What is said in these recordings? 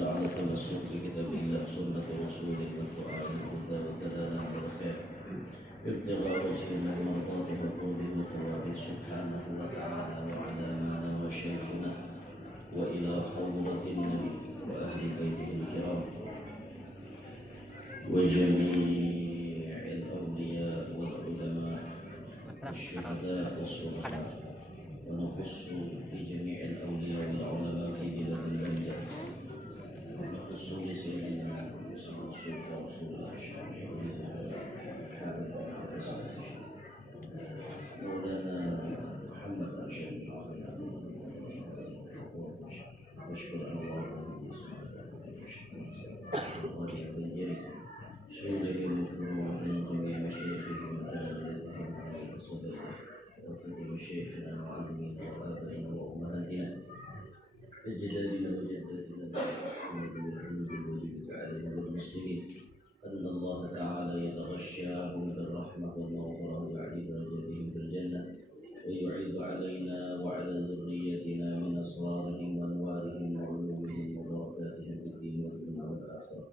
على التمسك بكتاب الله سنة رسوله والقرآن الهدى والدلالة على الخير ابتغاء وجه الله ومرضاته وقربه وثوابه سبحانه وتعالى وعلى آله وشيخنا وإلى حضرة النبي وأهل بيته الكرام وجميع الأولياء والعلماء والشهداء والصلحاء ونخص بجميع الأولياء والعلماء في بلاد البلد ونخص بسيدنا سلطان رسول الله مولانا محمد أرشد واشكر الله سوله المفروع من جميع مشايخه وتلامذتهم وعلى الصدق وفضل شيخنا وعلمنا وآبائنا وأمهاتنا أجدادنا وجداتنا والحمد لله تعالى والمسلمين أن الله تعالى يتغشاهم بالرحمة والمغفرة ويعلي درجاتهم في الجنة ويعيد علينا وعلى ذريتنا من أسرارهم وأنوارهم وعلومهم وبركاتهم في الدين والدنيا والآخرة.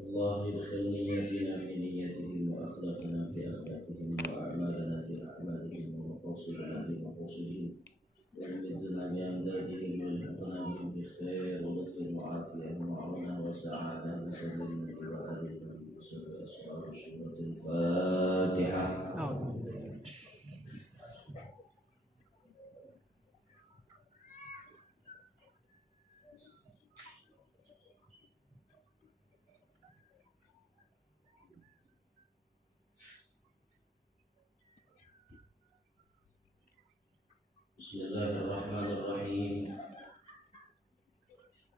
الله يدخل نياتنا في نياتهم وأخلاقنا في أخلاقهم وأعمالنا في أعمالهم ومقاصدنا في مقاصدهم ويمدنا بأمدادهم ويلحقنا بهم في الخير ولطف وعافية ومعونة وسعادة بسبب النبي وآل النبي وسبب أسرار سورة الفاتحة. Bismillahirrahmanirrahim.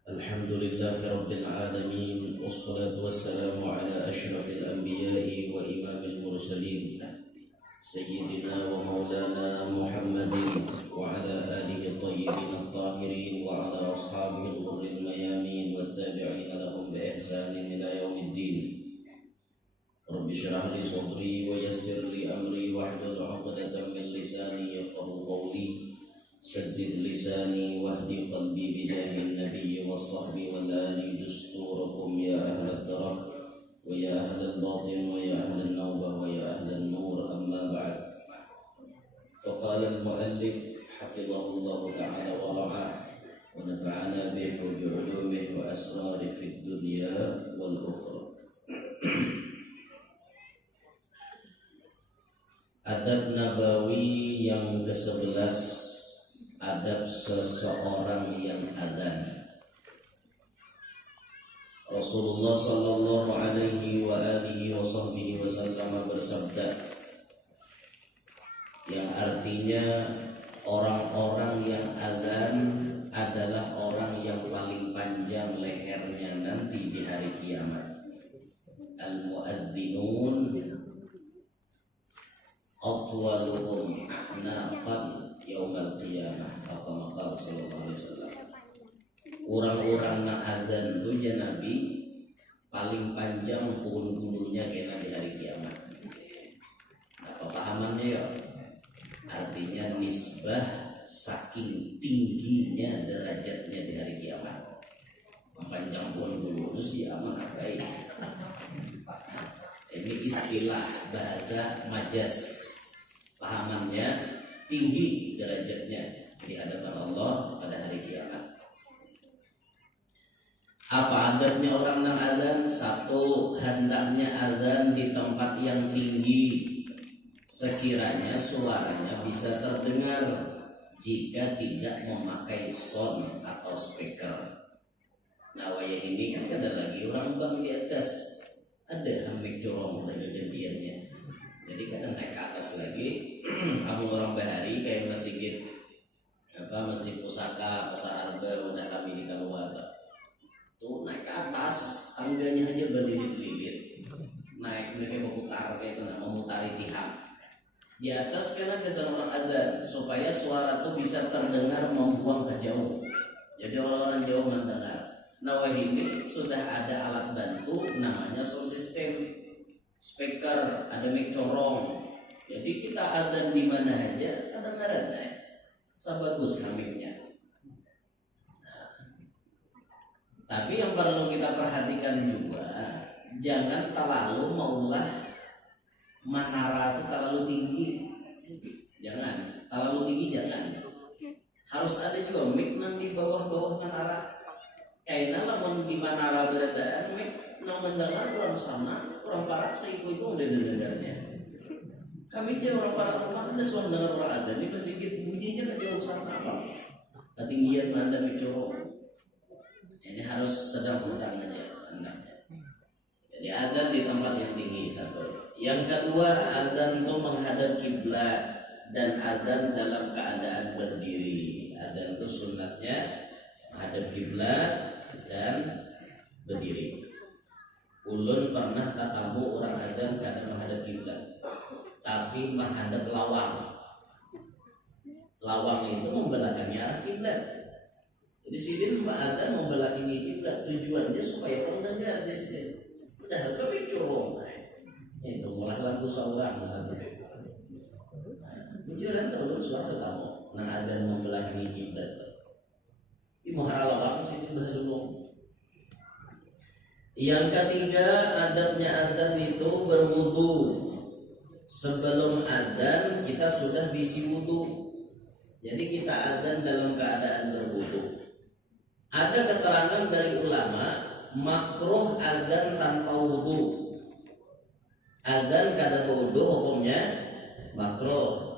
Alhamdulillahi rabbil alamin wassalatu wassalamu ala asyrafil anbiya'i wa imamil mursalin sayyidina wa maulana Muhammadin wa ala alihi tayyibin at-tahirin wa ala ashabihi al-ghurril mayamin wat tabi'in lahum bi ihsanin ila yaumiddin. Rabbi shrah li sadri wa yassir li amri wahlul 'uqdatam min lisani yafqahu qawli. سدد لساني واهدي قلبي بجاه النبي والصحب والآل دستوركم يا أهل الدرك ويا أهل الباطن ويا أهل النوبة ويا أهل النور. أما بعد فقال المؤلف حفظه الله تعالى ورعاه ونفعنا به وبعلومه وأسراره في الدنيا والأخرى. Adab Nabawi yang ke-11, adab seseorang yang adzan. Rasulullah sallallahu alaihi wa alihi wa sahbihi wasallam bersabda, yang artinya orang-orang yang adzan adalah orang yang paling panjang lehernya nanti di hari kiamat. Al-muadzzinun atwaluhum a'naqan yaumal qiyamah atau maqal sallallahu alaihi wasallam. Orang-orang na adzan tu ya Nabi paling panjang bulunya kena di hari kiamat. Apa pahamannya ya? Artinya nisbah saking tingginya derajatnya di hari kiamat. Panjang bulu itu sih aman baik. Ini istilah bahasa majas. Pahamannya tinggi derajatnya di hadapan Allah pada hari kiamat. Apa adabnya orang yang adzan? Satu, hendaknya adzan di tempat yang tinggi sekiranya suaranya bisa terdengar jika tidak memakai sound atau speaker. Nah, wayah ini kan ada lagi orang bang di atas, ada hampir corong dan gantiannya. Jadi kadang naik ke atas lagi, kamu orang bahari kayak masjid masjid pusaka, pasar arba, udah kami di Kalawata. Tuh naik ke atas, tangganya aja berlilit-lilit. Naik mereka memutar kayak itu, memutari tiang. Di atas karena keseruan adzan supaya suara itu bisa terdengar membuang ke jauh. Jadi orang-orang jauh mendengar. Nah ini sudah ada alat bantu namanya sound system, speaker, ada mic corong. Jadi kita adzan di mana aja kedengaran ya. Sebagus mic-nya. Tapi yang perlu kita perhatikan juga, jangan terlalu maulah manara itu terlalu tinggi. Jangan, terlalu tinggi jangan. Harus ada juga mic nang di bawah-bawah manara. Kayaknya lamun di manara beradaan mic nang mendengar orang sama, orang parak seiku itu udah dengarnya. Kami jadi orang parak rumah ada suara dengar orang ada, ini sedikit bunyinya kan jauh besar apa? Ketinggian mana mic corong. Ini harus sedang-sedang aja hendaknya. Jadi adzan di tempat yang tinggi satu. Yang kedua, adzan itu menghadap kiblat dan adzan dalam keadaan berdiri. Adzan itu sunatnya menghadap kiblat dan berdiri. Ulun pernah tatamu orang adzan keadaan menghadap kiblat, tapi menghadap lawang. Lawang itu membelakangi arah kiblat. Jadi sidin adzan membelakangi kiblat, tujuannya supaya orang dengar di sini. Udah lebih corong. Itu mulai lagu seorang. Tujuan terus suatu tamu. Nang adzan membelakangi kiblat. Di muhara lawang sih dulu. Yang ketiga, adabnya adzan itu berwudu. Sebelum adzan kita sudah bisi wudu. Jadi kita adzan dalam keadaan berwudu. Ada keterangan dari ulama makruh adzan tanpa wudu. Adzan kada wudu hukumnya makruh.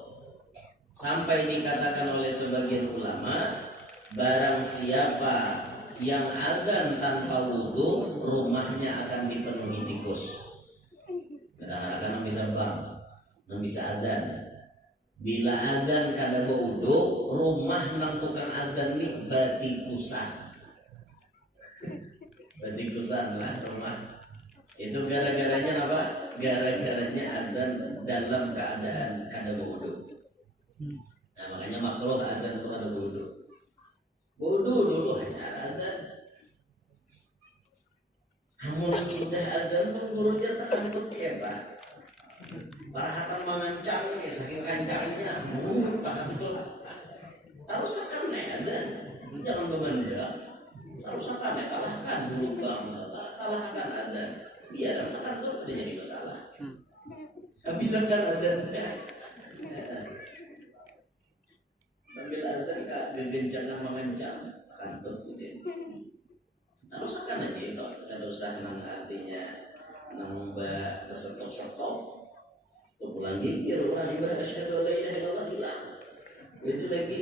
Sampai dikatakan oleh sebagian ulama, barang siapa yang adzan tanpa wudu, rumahnya akan dipenuhi tikus. Kadang-kadang bisa bang, bisa adzan. Bila adzan kada wudu, rumah nang tukang adzan ni batikusan. Batikusan lah rumah. Itu gara-garanya apa? Gara-garanya adzan dalam keadaan kada wudu. Nah makanya makruh adzan itu kada wudu. Wudu dulu hanya adzan. Hamun sudah adzan mengurunya tekan pun apa? Para hatam mengancang ya saking kancangnya, tahan betul. Harus akan adzan, jangan memandang. Harus akan kalahkan dulu bang, kalahkan adzan. Biar tekan tuh udah jadi masalah. Bisa kan adzan? Sambil adzan kak gegencangan mengancang, kantor sih. Terus akan aja itu, kada usah nang artinya nang bersetop-setop. Pulang gigir orang ibadah asyhadu alla ilaha illallah bilang itu lagi.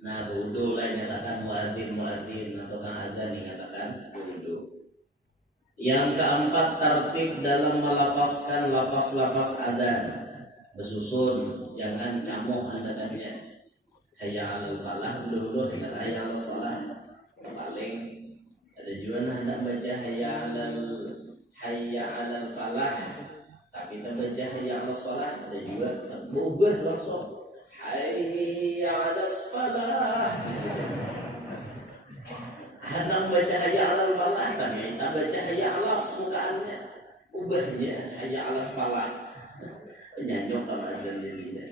Nah wudu lain nyatakan muadzin atau kan adzan dinyatakan wudu. Yang keempat, tertib dalam melafazkan lafaz-lafaz adzan besusun, jangan camoh hendaknya. Hayya 'alal falah dulu dengan hayya 'alas shalah. Paling ada juga hendak baca hayya 'alal falah. Tapi kita baca hayya 'alas shalah ada juga berubah langsung hayya 'alas falah. Hendak baca hayya 'alal falah tapi kita baca hayya 'alas bukannya ubahnya hayya 'alas falah. Penyanyok kalau adzan dirinya.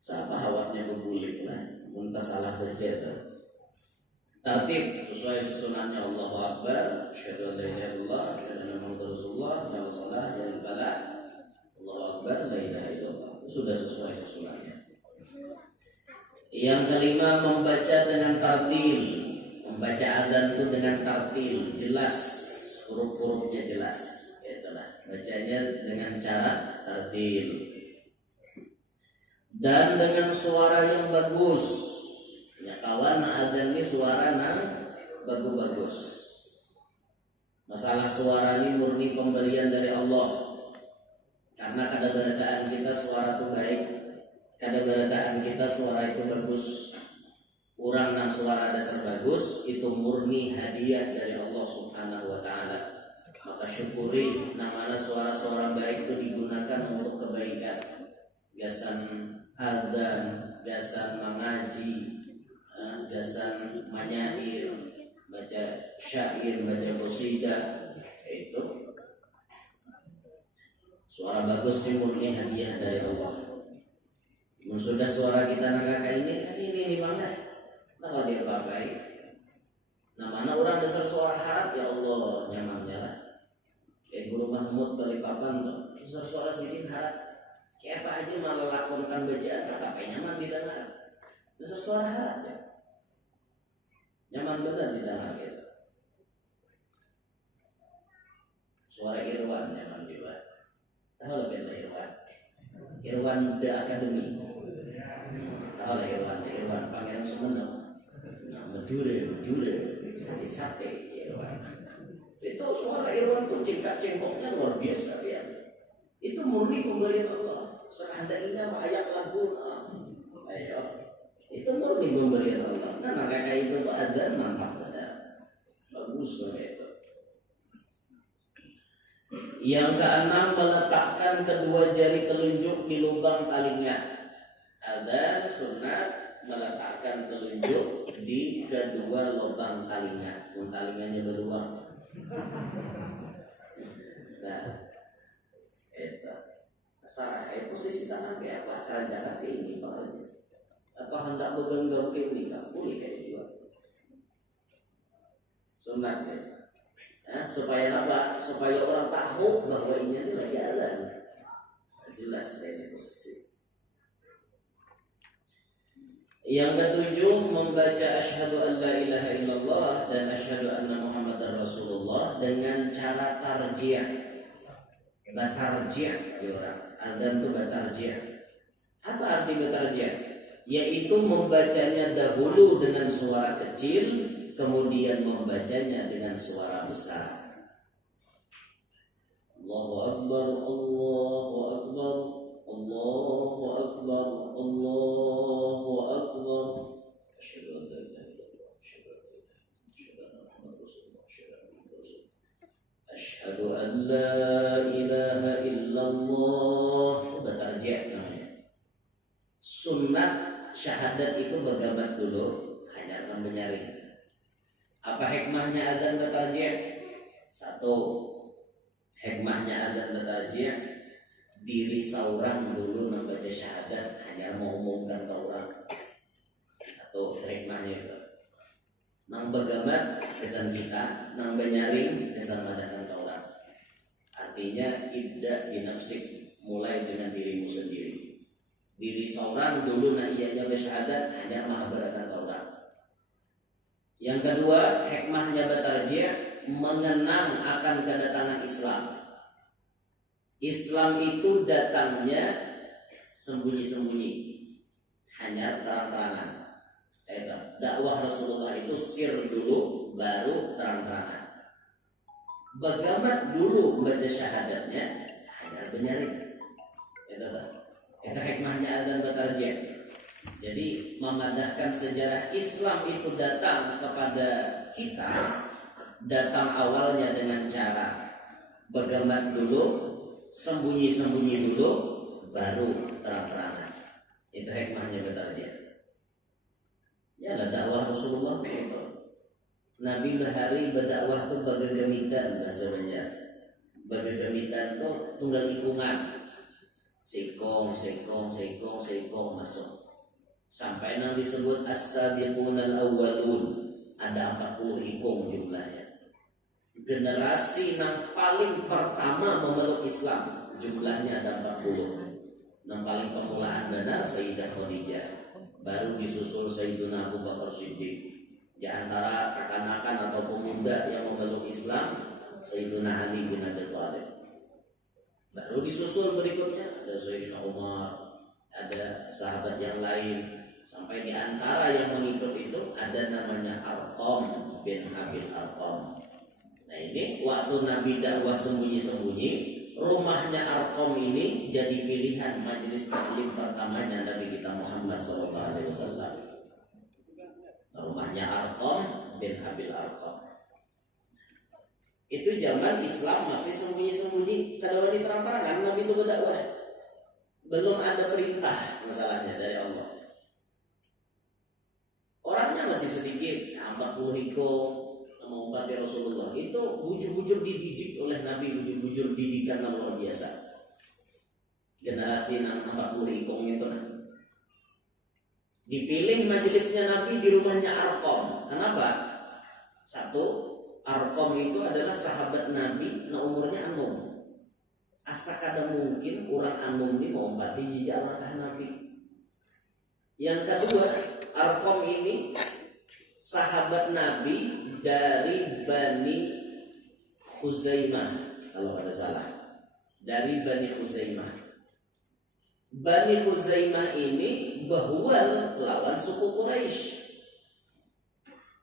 Siapa hawatnya berbulik lah, muntah salah baca itu. Tertib sesuai susunannya Allahu Akbar, asyhadu an la ilaha illallah, asyhadu anna Muhammadar Rasulullah, la shalah dan falah. Allahu Akbar, la ilaha illallah. Sudah sesuai susunannya. Yang kelima, membaca dengan tartil. Membaca adzan itu dengan tartil, jelas, huruf-hurufnya jelas. Itulah, bacanya dengan cara tartil. Dan dengan suara yang bagus. Ya kawan, adzan ini suara nang bagus-bagus. Masalah suara ini murni pemberian dari Allah. Karena kadang-kadang kita suara itu baik, kadang-kadang kita suara itu bagus. Orang nang suara dasar bagus itu murni hadiah dari Allah Subhanahu wa taala. Maka syukuri namanya suara-suara baik itu digunakan untuk kebaikan. Gasan adzan, gasan mengaji, gasan menyair, baca syair, baca qasidah, itu suara bagus ini murni hadiah dari Allah. Sudah suara kita nakaka ini bang dah. Nah kalau dia pakai, nah mana orang besar suara harap ya Allah nyamannya lah. Kayak Guru Mahmud Balikpapan tuh besar suara sedikit harap. Kayak apa aja malah lakonkan bacaan tapi nyaman didengar. Besar suara harap ya. Nyaman benar didengar gitu. Suara Irwan nyaman juga. Tahu lebih lah Irwan. Irwan The Academy. Tahu lah Irwan Pangeran Sumenep. Nah, Medure, sate Irwan. Itu suara Irwan tuh cengkok-cengkoknya luar biasa ya. Itu murni pemberian Allah. Seandainya ayat lagu, ayo. Itu murni pemberian Allah. Nah, maka itu tuh ada mantap benar. Bagus banget itu. Yang keenam, meletakkan kedua jari telunjuk di lubang talinga. Ada sunat meletakkan telunjuk di kedua lubang talinga. Talinganya berlubang. Nah, itu. Asal posisi tangan kayak apa? Keranjang ke ini Pak. Atau hendak menggenggam ke ini kan? Boleh kayak juga. Sunat ya. Nah, supaya apa? Supaya orang tahu bahwa ini adalah jalan. Jelas dari posisi. Yang ketujuh, membaca asyhadu an la ilaha illallah dan asyhadu anna muhammadar rasulullah dengan cara tarjih. Batarjih orang. Adzan itu batarjih. Apa arti batarjih? Yaitu membacanya dahulu dengan suara kecil, kemudian membacanya dengan suara besar. Allahu Akbar, Allahu Akbar, Allahu Akbar, Allahu Akbar. Asyhadu an la ilaha illallah, asyhadu an la ilaha illallah, asyhadu an la ilaha illallah. Batarjih namanya. Sunnah syahadat itu bergamat dulu, hanya akan menyaring. Apa hikmahnya adzan batarjih? Satu, hikmahnya adzan batarjih, diri seorang dulu membaca syahadat hanya mau umumkan ke orang. Satu, hikmahnya itu. Nang bagamat kesan kita, nang menyaring kesan madakan ke orang. Artinya ibda binafsik, mulai dengan dirimu sendiri. Diri seorang dulu nak ianya bersyahadat hanya menghabarkan ke orang. Yang kedua, hikmahnya batarjih, mengenang akan kedatangan Islam. Islam itu datangnya sembunyi-sembunyi, hanya terang-terangan. Dakwah Rasulullah itu sir dulu, baru terang-terangan. Bagamat dulu membaca syahadatnya, hanya menyaring. Itu hikmahnya adzan batarjih. Jadi memadahkan sejarah Islam itu datang kepada kita, datang awalnya dengan cara bergamat dulu, sembunyi-sembunyi dulu, baru terang-terangan. Itu hikmahnya batarjih. Ya lah dakwah Rasulullah itu. Nabi bahari berdakwah itu bagagamitan bahasa Banjar. Bagagamitan itu tunggal ikungan. Sekong masuk. Sampai yang disebut as-sabiqunal awwalun, ada 40 ikung jumlahnya. Generasi yang paling pertama memeluk Islam jumlahnya ada 40. Yang paling permulaan benar Sayyidah Khadijah, baru disusul Sayyiduna Abu Bakar Siddiq. Di antara kekanakan atau pemuda yang memeluk Islam, Sayyiduna Ali bin Abi Thalib. Baru disusul berikutnya ada Sayyidina Umar, ada sahabat yang lain. Sampai di antara yang mengikut itu ada namanya Arqam bin Abil Arqam. Nah ini waktu Nabi dakwah sembunyi-sembunyi, rumahnya Arqam ini jadi pilihan majelis taklim pertamanya Nabi kita Muhammad SAW. Rumahnya Arqam bin Abil Arqam. Itu zaman Islam masih sembunyi-sembunyi, kadang diterang-terangan Nabi itu berdakwah. Belum ada perintah masalahnya dari Allah. Orangnya masih sedikit, 40 ekor mengumpati Rasulullah. Itu bujur-bujur dididik oleh Nabi, bujur-bujur didikan yang luar biasa. Generasi 40 ekor itu nah. Dipilih majelisnya Nabi di rumahnya Arqam. Kenapa? Satu, Arqam itu adalah sahabat Nabi, nah umurnya anum. Asa kada mungkin orang anum ini mau umpati jejak langkah Nabi. Yang kedua, Arqam ini sahabat Nabi dari Bani Khuzaimah, kalau ada salah. Dari Bani Khuzaimah. Bani Khuzaimah ini bahwal lawan suku Quraisy.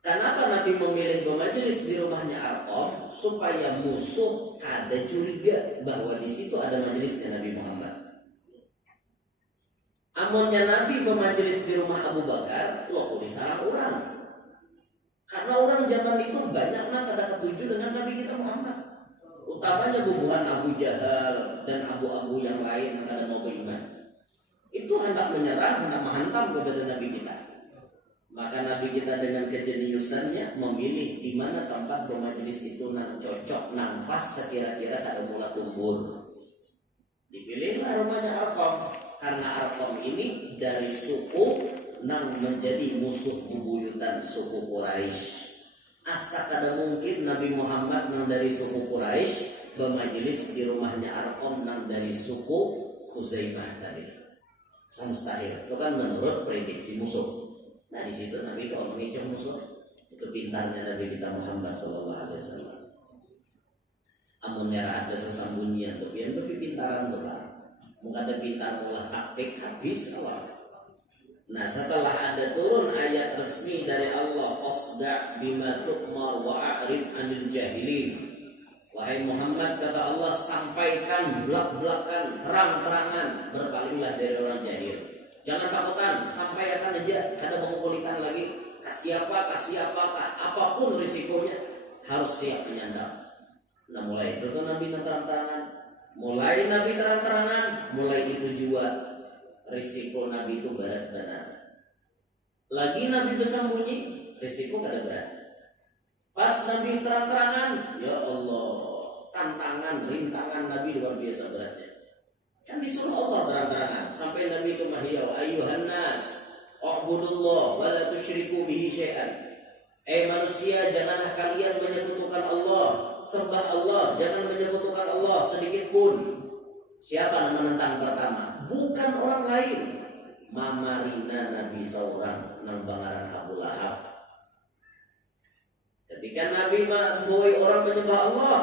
Kenapa Nabi memilih bermajelis di rumahnya Arqam? Supaya musuh kada curiga bahwa di situ ada majelisnya Nabi Muhammad. Amunnya Nabi bermajelis di rumah Abu Bakar, loh kok disalah orang? Karena orang zaman itu banyak kada ketuju dengan Nabi kita Muhammad. Utamanya bubuhan Abu Jahal dan abu-abu yang lain yang kada mau beriman. Itu hendak menyerang, hendak menghantam kepada Nabi kita. Maka Nabi kita dengan kejeniusannya memilih di mana tempat bermajelis itu nang cocok, nang pas sekira-kira kada mula tumbur. Dipilihlah rumahnya Arqam karena Arqam ini dari suku nang menjadi musuh bebuyutan suku Quraisy. Asa kada mungkin Nabi Muhammad nang dari suku Quraisy bermajelis di rumahnya Arqam nang dari suku Khuzaimah tadi. Mustahil. Itu kan menurut prediksi musuh. Nah di situ Nabi kalau mengecoh musuh, itu pintarnya Nabi kita Muhammad Sallallahu Alaihi Wasallam. Amun merah ada sesambunyian tuh, yang lebih pintaran tuh lah. Mungkin ada pintar olah taktik habis awal. Nah setelah ada turun ayat resmi dari Allah, fasda bima tu'mar wa a'rid 'anil jahilin. Wahai Muhammad, kata Allah, sampaikan belak-belakan, terang-terangan, berpalinglah dari orang jahil. Jangan takutan, sampaikan aja, kada mengukulikan lagi. Kasih apakah, apapun risikonya harus siap menyandang. Nah mulai itu tuh Nabi terang-terangan. Mulai Nabi terang-terangan, mulai itu juga risiko Nabi itu berat-berat. Lagi Nabi bersembunyi, risiko kada berat. Pas Nabi terang-terangan, ya Allah, tantangan, rintangan Nabi luar biasa beratnya. Kan disuruh Allah terang-terangan sampai Nabi itu mahyau ayuhan nas u'budullah wa la tusyriku bihi syai'an. Manusia, janganlah kalian menyekutukan Allah, sembah Allah, jangan menyekutukan Allah sedikit pun. Siapa yang menentang pertama? Bukan orang lain. Mamarina Nabi seorang nang bangaran Abu Lahab. Ketika Nabi membawa orang menyembah Allah,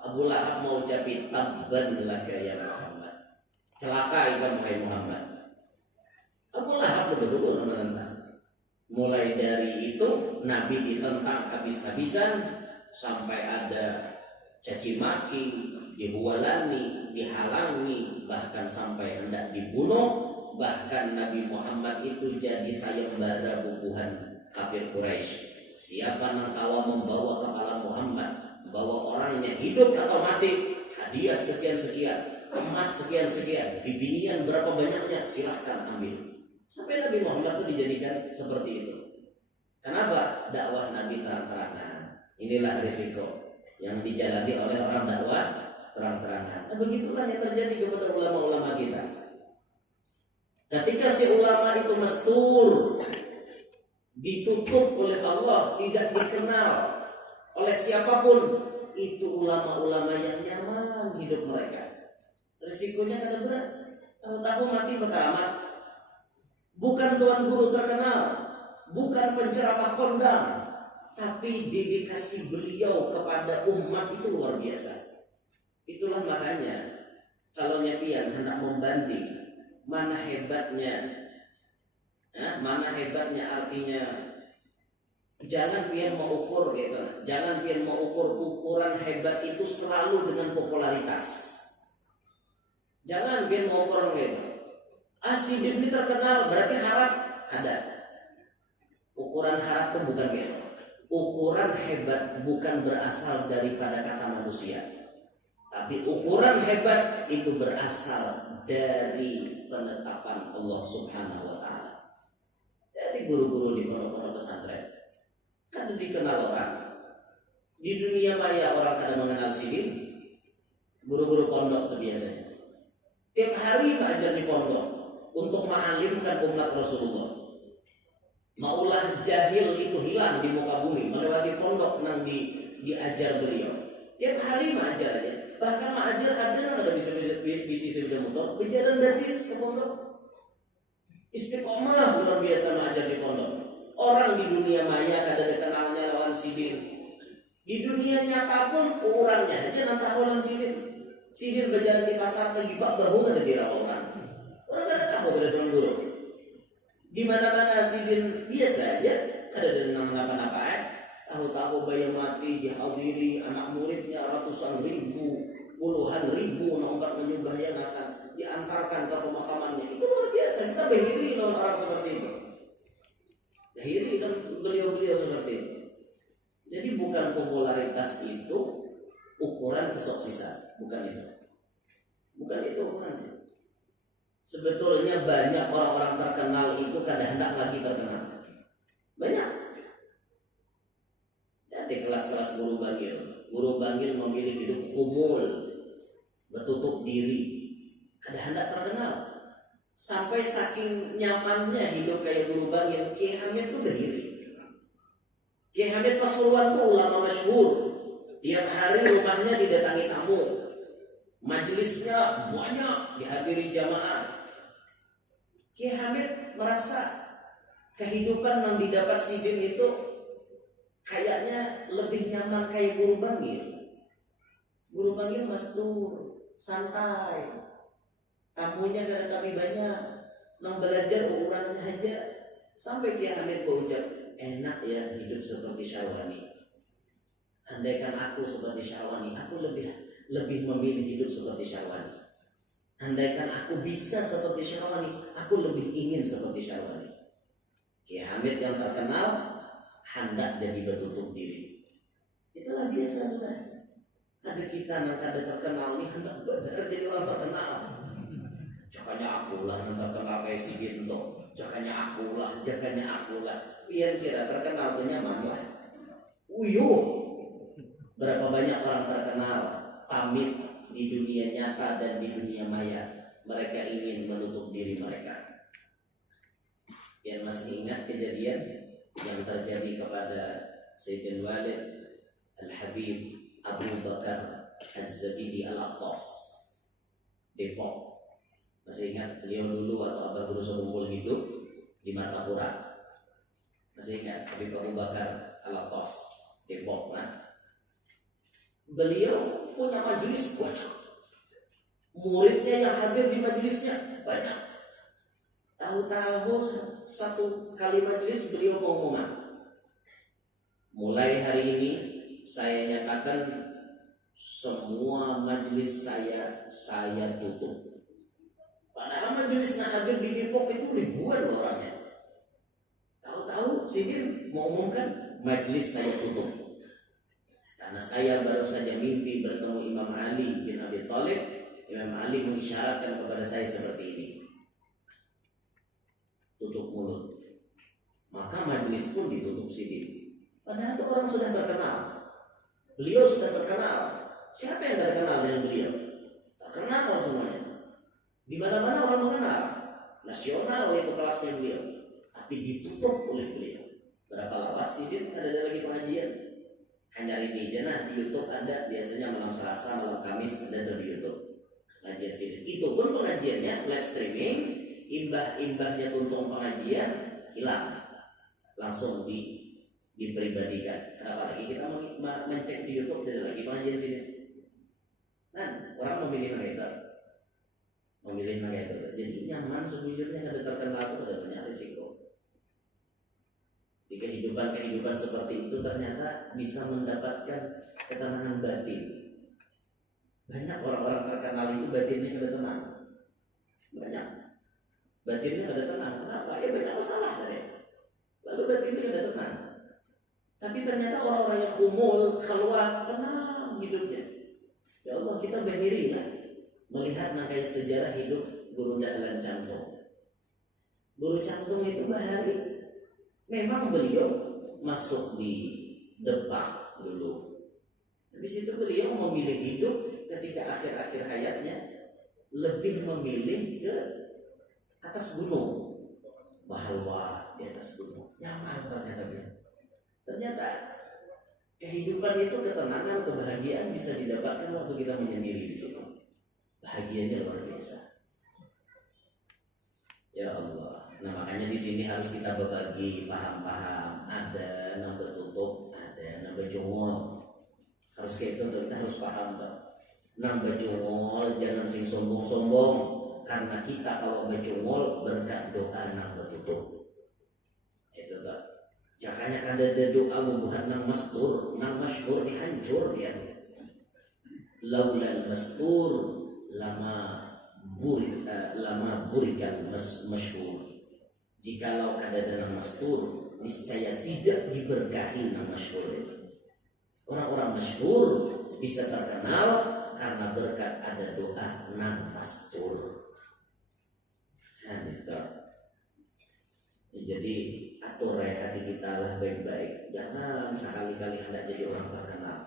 Abu Lahab mau ucapin tabban laka ya Muhammad. Celaka ikan wahai Muhammad. Abu Lahab dulu menentang. Mulai dari itu Nabi ditentang habis-habisan sampai ada caci maki, dihualani, dihalangi, bahkan sampai hendak dibunuh. Bahkan Nabi Muhammad itu jadi sayembara bubuhan kafir Quraisy. Siapa yang kawa membawa kepala Muhammad, bawa orangnya hidup atau mati, hadiah sekian-sekian, emas sekian-sekian, bibinian berapa banyaknya, silahkan ambil. Sampai Nabi Muhammad itu dijadikan seperti itu. Kenapa? Dakwah Nabi terang-terangan. Inilah risiko yang dijalani oleh orang dakwah terang-terangan. Nah begitulah yang terjadi kepada ulama-ulama kita. Ketika si ulama itu mestur, ditutup oleh Allah, tidak dikenal oleh siapapun, itu ulama-ulama yang nyaman hidup mereka. Risikonya kada berat. Tahu-tahu mati berkeramat. Bukan tuan guru terkenal, bukan penceramah kondang, tapi dedikasi beliau kepada umat itu luar biasa. Itulah makanya kalau nyapian hendak membanding mana hebatnya, artinya jangan pian mengukur gitu. Jangan pian mengukur ukuran hebat itu selalu dengan popularitas. Jangan pian mengukur gitu. Si dia ini terkenal berarti harap ada. Ukuran harap itu bukan gitu. ukuran hebat bukan berasal daripada kata manusia, tapi ukuran hebat itu berasal dari penetapan Allah Subhanahu wa Ta'ala. Jadi guru-guru di pondok-pondok pesantren kan dikenal orang. Di dunia maya orang kadang mengenal sini. Guru-guru pondok itu biasanya tiap hari mengajar di pondok untuk mengalimkan umat Rasulullah. Maulah jahil itu hilang di muka bumi, melewati pondok nang diajar beliau. Tiap hari mengajar aja. Bahkan mengajar ada yang ada bisa sepeda motor, berjalan batis ke pondok. Istiqomah luar biasa mengajar di pondok. Orang di dunia maya kada ada kenalnya lawan sihir. Di dunia nyata pun orangnya aja nanti lawan sihir. Sihir berjalan di pasar tergibak bahu ada di orang. Orang kada tahu pada tuan guru. Di mana-mana sihir biasa aja, kada ada nama-nama tahu-tahu bayi mati dihadiri anak muridnya ratusan ribu, puluhan ribu nomor menyembah yang akan diantarkan ke pemakamannya. Itu luar biasa. Kita bahiri dengan orang seperti itu. Bahiri dan beliau-beliau seperti itu. Jadi bukan popularitas itu ukuran kesuksisan, bukan itu. Bukan itu ukurannya. Sebetulnya banyak orang-orang terkenal itu kadang hendak lagi terkenal. Banyak. Di kelas-kelas guru bangil. Guru bangil memilih hidup khumul, bertutup diri, kadang hendak terkenal. Sampai saking nyamannya hidup kayak guru bangil, Kiai Hamid tuh berdiri. Kiai Hamid Pasuruan tuh ulama masyhur. Tiap hari rumahnya didatangi tamu, majelisnya banyak dihadiri jamaah. Kiai Hamid merasa kehidupan yang didapat sidin itu kayaknya lebih nyaman kayak guru bangil. Guru bangil masdur, santai, tamunya kada tapi banyak, nang belajar ukurannya aja. Sampai Kiai Hamid berucap, enak ya hidup seperti Syahwani. Andaikan aku seperti Syahwani, aku lebih memilih hidup seperti Syahwani. Andaikan aku bisa seperti Syahwani, aku lebih ingin seperti Syahwani. Kiai Hamid yang terkenal hendak jadi bertutup diri. Itulah biasa sudah. Ada kita yang kada terkenal ini hendak benar jadi orang terkenal. Jakanya akulah yang terkenal kayak si Ginto. Jakanya akulah. Biar kira terkenal tuh nyaman lah. Berapa banyak orang terkenal pamit di dunia nyata dan di dunia maya. Mereka ingin menutup diri mereka. Yang masih ingat kejadian yang terjadi kepada Sayyidul Walid Al-Habib Abu Bakar Az-Zabidi Al-Attas Depok. Masih ingat beliau dulu waktu Abah Guru Sobumbul hidup di Martapura. Masih ingat Habib Abu Bakar Al-Attas Depok kan? Beliau punya majelis banyak. Muridnya yang hadir di majelisnya banyak. Tahu-tahu satu kali majelis beliau pengumuman, mulai hari ini saya nyatakan semua majelis saya tutup. Padahal majelisnya hadir di Depok itu ribuan orangnya. Tahu-tahu Sidin mau umumkan majelis saya tutup. Karena saya baru saja mimpi bertemu Imam Ali bin Abi Thalib. Imam Ali mengisyaratkan kepada saya seperti ini. Tutup mulut. Maka majelis pun ditutup Sidin. Padahal itu orang sudah terkenal. Beliau sudah terkenal. Siapa yang tidak terkenal dengan beliau? Terkenal semuanya. Di mana-mana orang mengenal. Nasional itu kelasnya beliau. Tapi ditutup oleh beliau. Berapa lawas Sidin ada lagi pengajian. Hanya ini aja nah di YouTube ada biasanya malam Selasa, malam Kamis ada di YouTube pengajian Sidin. Itu pun pengajiannya live streaming, imbah-imbahnya tuntung pengajian hilang, langsung dipribadikan. Kenapa lagi kita mencek di YouTube ada lagi pengajian Sidin? Nah orang memilih itu. Jadi nyaman sejujurnya kada terkenal itu ada banyak risiko. Di kehidupan seperti itu ternyata bisa mendapatkan ketenangan batin. Banyak orang-orang terkenal itu batinnya kada tenang. Banyak batinnya kada tenang. Kenapa? Ya banyak masalah tadi. Lalu batinnya kada tenang. Tapi ternyata orang-orang yang kumul, keluar tenang hidupnya. Ya Allah, kita berdirilah melihat nangkai sejarah hidup Guru Dahlan Cantung. Guru Cantung itu bahari. Memang beliau masuk di Depak dulu. Habis itu beliau memilih hidup ketika akhir-akhir hayatnya lebih memilih ke atas gunung. Bahwa di atas gunung nyaman ternyata dia. Ternyata kehidupan itu ketenangan, kebahagiaan bisa didapatkan waktu kita menyendiri di situ. Bahagianya luar biasa. Ya Allah. Nah makanya di sini harus kita berbagi paham-paham. Ada yang bertutup, ada yang berjongol. Harus kayak itu kita harus paham tuh. Nang berjongol jangan sing sombong-sombong. Karena kita kalau berjongol berkat doa nang bertutup. Itu tuh. Jakanya kada ada doa membuat nang mastur, nang masyhur dihancur ya. Laulal mastur lama burikan masyhur. Jikalau kada ada nang mastur, niscaya tidak diberkahi nang masyhur itu. Orang-orang masyhur bisa terkenal karena berkat ada doa nang mastur. Gitu. Jadi atur hati kita lah baik-baik. Jangan sekali-kali hendak jadi orang terkenal.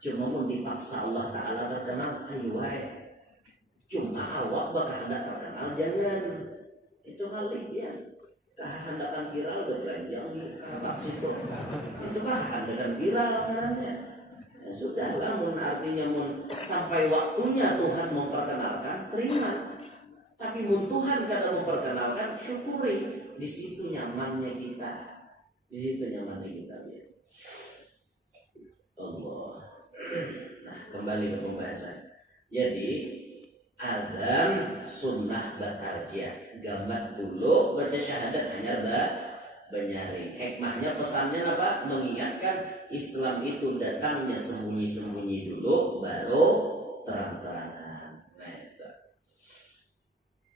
Cuma mau dipaksa Allah Ta'ala terkenal, ayo wae. Cuma awak bakal hendak terkenal, jangan. Itu kali ya. Kehendakan viral bertelanjang di kata situ. Itu kehendakan viral namanya. Ya sudahlah, artinya sampai waktunya Tuhan memperkenalkan, terima. Tapi Tuhan kadang memperkenalkan, syukuri. Di situ nyamannya kita. Di situ nyamannya kita. Ya. Allah. Nah, kembali ke pembahasan. Jadi, adzan sunnah batarjah. Gamat dulu, baca syahadat hanya benyaring. Hikmahnya pesannya apa? Mengingatkan Islam itu datangnya sembunyi-sembunyi dulu, baru terang-terangan.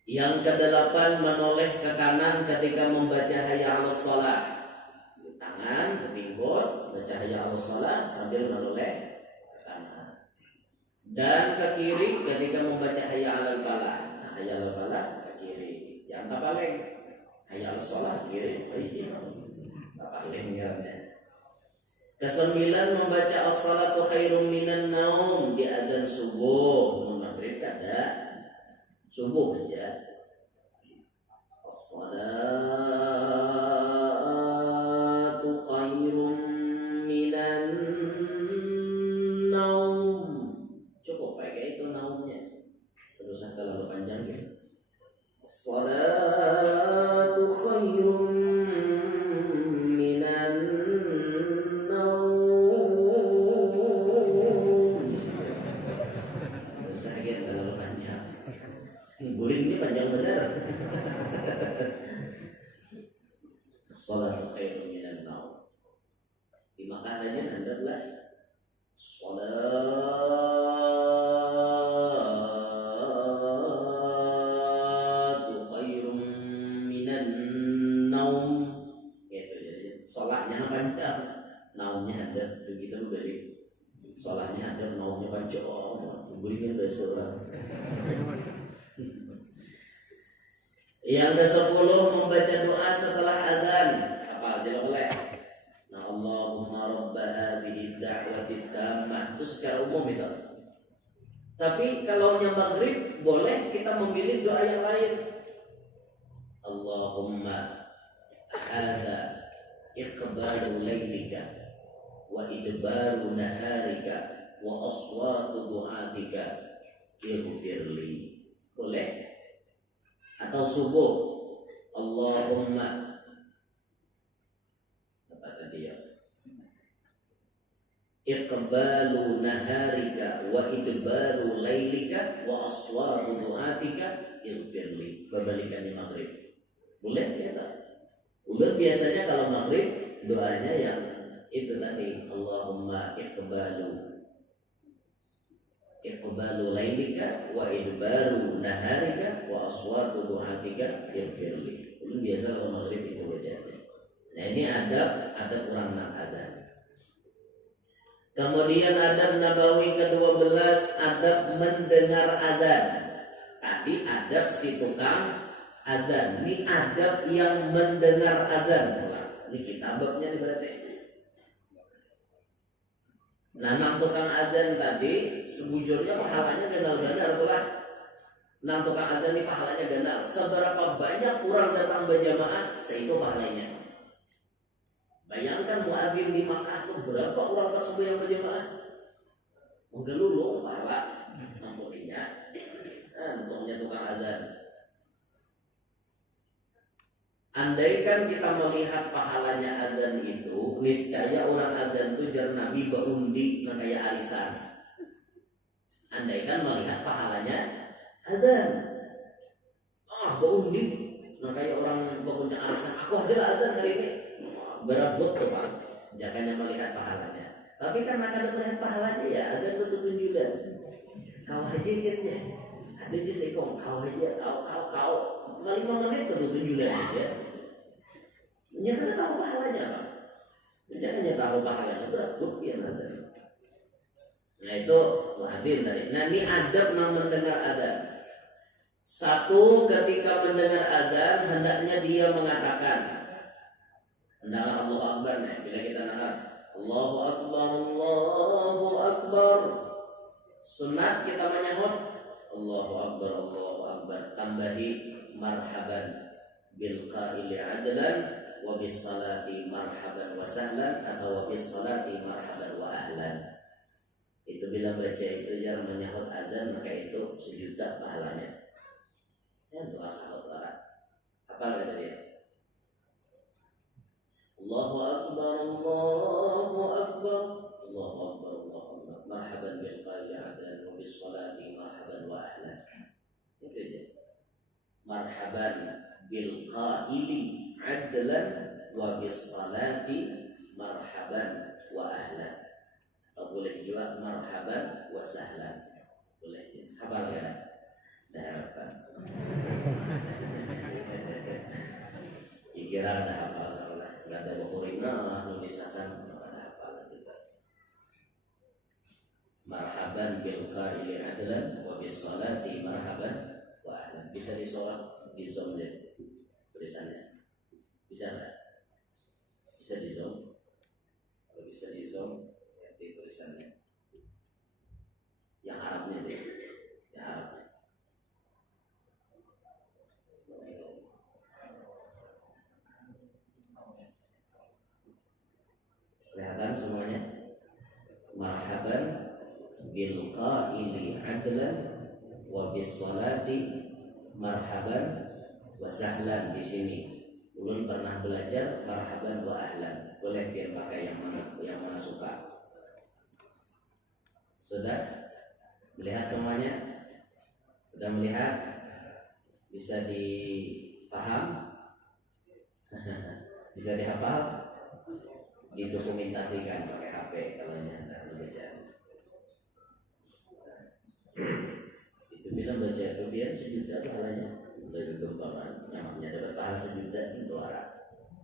Yang ke-8 menoleh ke kanan ketika membaca hayya 'alas shalah. Tangan berpinggul, baca hayya 'alas shalah sambil menoleh ke kanan. Dan ke kiri ketika membaca hayya 'alal falah. Nah, hayya 'alal falah ke kiri. Jangan tapaleng. Hayya 'alas shalah kiri. Tapaleng jalannya. Ke-9 membaca as-salatu khairum minan naum di adzan subuh. Maghrib kada. Subuh aja. As-salatu khairum minan naum. Cukup pakai itu naumnya. Terus terlalu panjang ya. As-salatu khairum minan naum. Terus lagi terlalu panjang. Guring ini panjang benar. Salatu khairum minan naum. Di Makkah aja adalah salatu khairum minan naum. Gitu jadi salahnya panjang, naumnya ada begitu balik. Salahnya ada, naumnya panjang. Guringnya bahasa orang. Yang ke-10 membaca doa setelah adzan. Apa aja boleh. Nah, Allahumma rabb hadhihi da'wati tammah. Itu secara umum itu. Tapi kalau yang maghrib boleh kita memilih doa yang lain. Allahumma hadza iqbalu lailika wa idbaru naharika wa aswatu du'atika ighfirli. Boleh? Atau subuh, Allahumma apa tadi ya? Iqbalu naharika wa idbaru lailika wa aswatu du'atika ighfirli. Kebalikan di maghrib. Boleh ya tak? Boleh biasanya kalau maghrib doanya yang itu tadi, Allahumma iqbalu lailika wa idbaru naharika wa aswatu du'atika yaghfirli. Itu biasa kalau maghrib itu bacanya. Nah ini adab orang nak adzan. Kemudian adab nabawi ke-12, adab mendengar adzan. Tadi adab si tukang adzan, ini adab yang mendengar adzan. Ini kitabnya nih berarti. Nah, tukang adzan tadi sebujurnya pahalanya ganal-ganal tulah. Tukang adzan ini pahalanya ganal. Seberapa banyak orang datang berjamaah, seitu pahalanya. Bayangkan muadzin di Makkah tuh berapa orang tersebut yang berjamaah? Menggelulung pahala nampulinya. Untungnya tukang adzan. Andaikan kita melihat pahalanya adzan itu, niscaya orang adzan itu jar Nabi berundi kayak arisan. Andaikan melihat pahalanya adzan, berundi kayak orang berpuncak arisan. Aku aja lah adzan hari ini. Berebut tuh Pak, jangan melihat pahalanya. Tapi karena kadang melihat pahalanya ya ada tunjulan. Kau aja ya, ada aja sekong, kau aja, kau. 5 menit tunjulan ya. Jangan tahu pahalanya Pak. Jangan tahu pahalanya berebut ya ada. Nah itu adil tadi. Nah ini adab yang mendengar adzan. Satu, ketika mendengar adzan hendaknya dia mengatakan. Hendaknya Allahu Akbar. Nah, bila kita nakal Allahu Akbar, Allahu Akbar. Sunat kita menyahut Allahu Akbar, Allahu Akbar. Tambahi marhaban bil qaili adlan wa bis salati marhaban wa sahlan atau wa bis salati marhaban wa ahlan. Itu bila baca itu jarang menyahut adzan maka itu sejuta pahalanya. Ya untuk asal apa kata dia? Allahu Akbar, Allahu Akbar, Allahu Akbar, Allahu Akbar. Marhaban bil qaili adlan wa bis salati marhaban wa ahlan. Itu dia. Marhaban bil qaili adlan wa bis salati marhaban wa ahlan. Atau boleh juga marhaban wa sahlan. Boleh. Hafal ya? Dah hafal. Kira ada hafal salah. Gak ada bakurina nulisakan ada hafal kita. Marhaban bil qaili adlan wa bis salati marhaban wa ahlan. Bisa disolat di zoom tulisannya. Bisa enggak? Bisa di zoom. Kalau bisa di zoom nanti tulisannya. Yang Arabnya sih. Yang Arabnya. Kelihatan semuanya. Marhaban bil qaili adlan wa bis salati marhaban wa sahlan. Di sini ulun pernah belajar marhaban wa ahlan. Boleh biar pakai yang mana suka. Sudah melihat semuanya? Sudah melihat? Bisa dipaham? Bisa dihafal? Didokumentasikan pakai HP kalau anda baca. Itu bila baca itu dia sejuta pahalanya. Udah kegembangan namanya dapat pahala sejuta itu arah.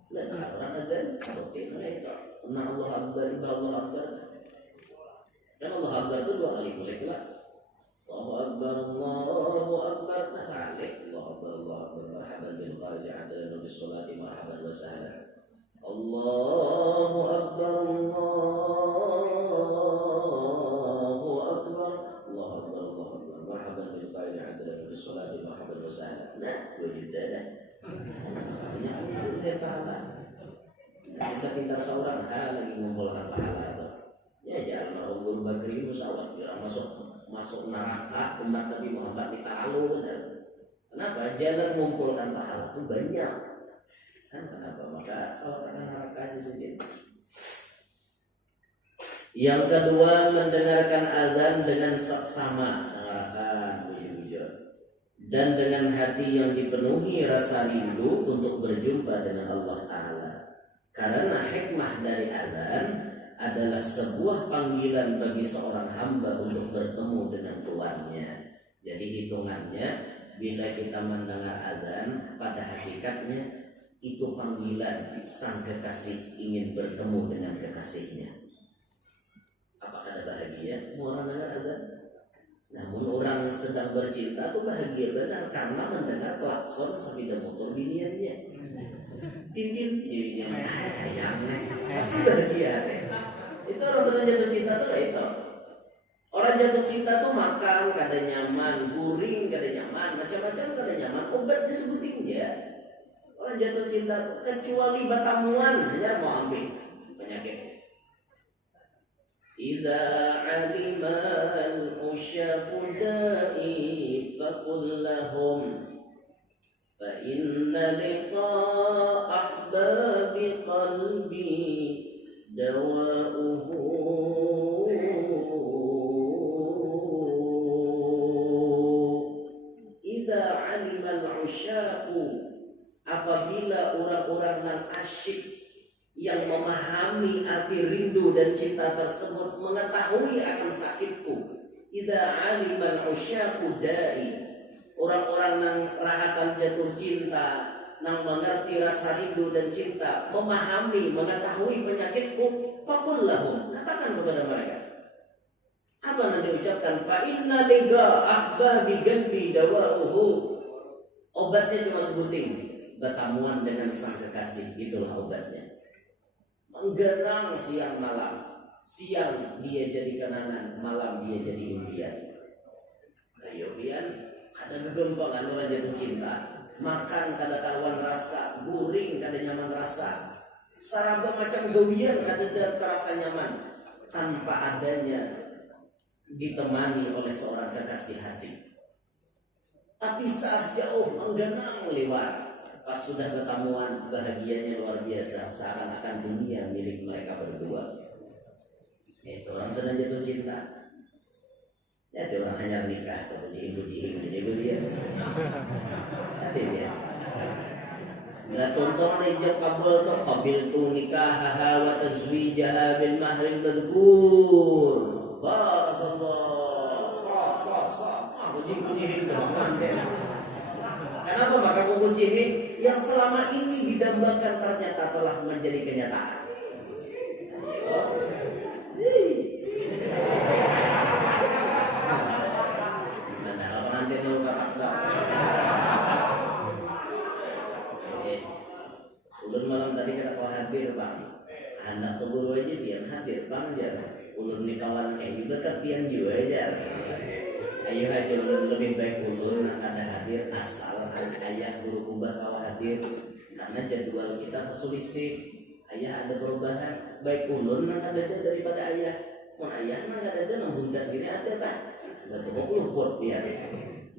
Dan orang ada seperti itu. Karena Allah Akbar, Allah Akbar. Kan Allah Akbar itu 2 kali boleh lah. Allahu Akbar, Allahu Akbar. Nasalik Allahu Akbar, Allahu Akbar. Marhaban bil qaili adlan bis salati marhaban wa sahlan. Allahu Akbar, Allahu Akbar, Allahu Akbar, Allahu Akbar. Marhaban bil qaili adlan bis salati marhaban wa sahlan. Nah, 2 juta dah. Ini sudah pahala. Kita pintar seorang lagi mengumpulkan pahala itu. Ya jangan orang Guru Bakri musawat biar masuk neraka umat Nabi Muhammad di ta'alu. Kenapa? Jalan mengumpulkan pahala itu banyak. Kan kenapa? Maka salahkan neraka aja sendiri. Yang kedua, mendengarkan azan dengan seksama, dengarkan bujur-bujur, dan dengan hati yang dipenuhi rasa rindu untuk berjumpa dengan Allah Ta'ala. Karena hikmah dari azan adalah sebuah panggilan bagi seorang hamba untuk bertemu dengan Tuannya. Jadi hitungannya bila kita mendengar azan, pada hakikatnya itu panggilan sang kekasih ingin bertemu dengan kekasihnya. orang dengar azan. Namun orang sedang bercinta tuh bahagia benar karena mendengar klakson sepeda motor biniannya. Tintin jadinya ayamnya pasti bahagia deh. Itu orang sedang jatuh cinta tuh kayak itu. Orang jatuh cinta tuh makan kada nyaman, guring kada nyaman, macam-macam kada nyaman, obat disebutin ya. Orang jatuh cinta tuh kecuali batamuan hanya mau ambil penyakit. Idza 'alima al-usyaqu da'i faqul lahum fa inna liqa ahbabi qalbi dawa'uhu. Idza 'alima al-usyaqu, apabila orang-orang yang asyik yang memahami arti rindu dan cinta tersebut mengetahui akan sakitku. Idza 'alimal 'usyaqu da'i, orang-orang yang rahatan jatuh cinta, yang mengerti rasa rindu dan cinta, memahami, mengetahui penyakitku, faqul lahum, katakan kepada mereka. Apa yang diucapkan? Fa inna liga ahbabi qalbi dawa'uhu. Obatnya cuma sebuting, bertamuan dengan sang kekasih, itulah obatnya. Menggenang siang malam, siang dia jadi kenangan, malam dia jadi impian. Ayo pian, kada gegempangan orang jatuh cinta, makan kada karuan rasa, guring kada nyaman rasa, saraba macam gawian kada terasa nyaman tanpa adanya ditemani oleh seorang kekasih hati. Tapi saat jauh menggenang lewat, pas sudah ketemuan bahagianya luar biasa, seakan-akan dunia milik mereka berdua. Itu orang sedang jatuh cinta. Ya itu orang hanya nikah atau bujing-bujing aja dia. Hati dia. Bila tonton ijab kabul tu qabil tu nikahaha wa tazwijaha bil mahril madhkur. Barakallah. Sa. Bujing-bujing teman teh. Kenapa maka kukuncihin yang selama ini didambakan ternyata telah menjadi kenyataan. Mana apa nanti dulu kata. Ulun malam tadi kata kau hadir bang. Hendak tegur aja biar hadir bang jar. Ulun ni kawan juga ketian juga aja. Ayo aja lebih baik ulun ada hadir asal ayah guru kubah kawa hadir karena jadwal kita terselisih. Ayah ada perubahan, baik ulun nak ada daripada ayah. Mun ayah nak ada nambuntat gini ada bah. Batu kok luput biar.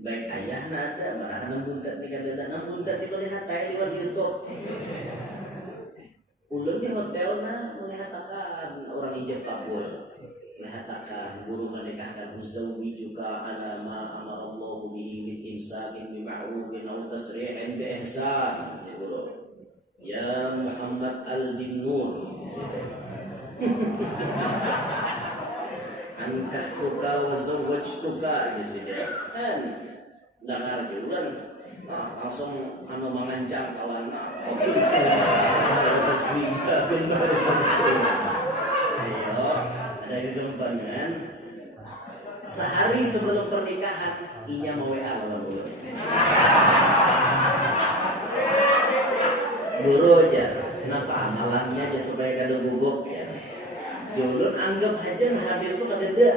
Baik ayah nak ada marah nambuntat ni kada nambuntat di melihat tay di YouTube. Ulun di hotel na melihatkan orang ijab kabul. Melihatkan guru menikahkan uzawi juga ala ma amara Allah bihi min imsakin bi ma'rufin aw tasri'in bi ihsan. Ya guru. Ya Muhammad al-Dinnur. Angkatuka wa zawwajtuka di sini. Kan dengar ulang langsung mengancam kawan kopi taswija benar. Ayo ada kegembangan. Sehari sebelum pernikahan inya mau WA lawan ulun. Guru aja, kenapa malamnya aja supaya kada gugup ya. Ulun anggap aja hadir itu kada ada.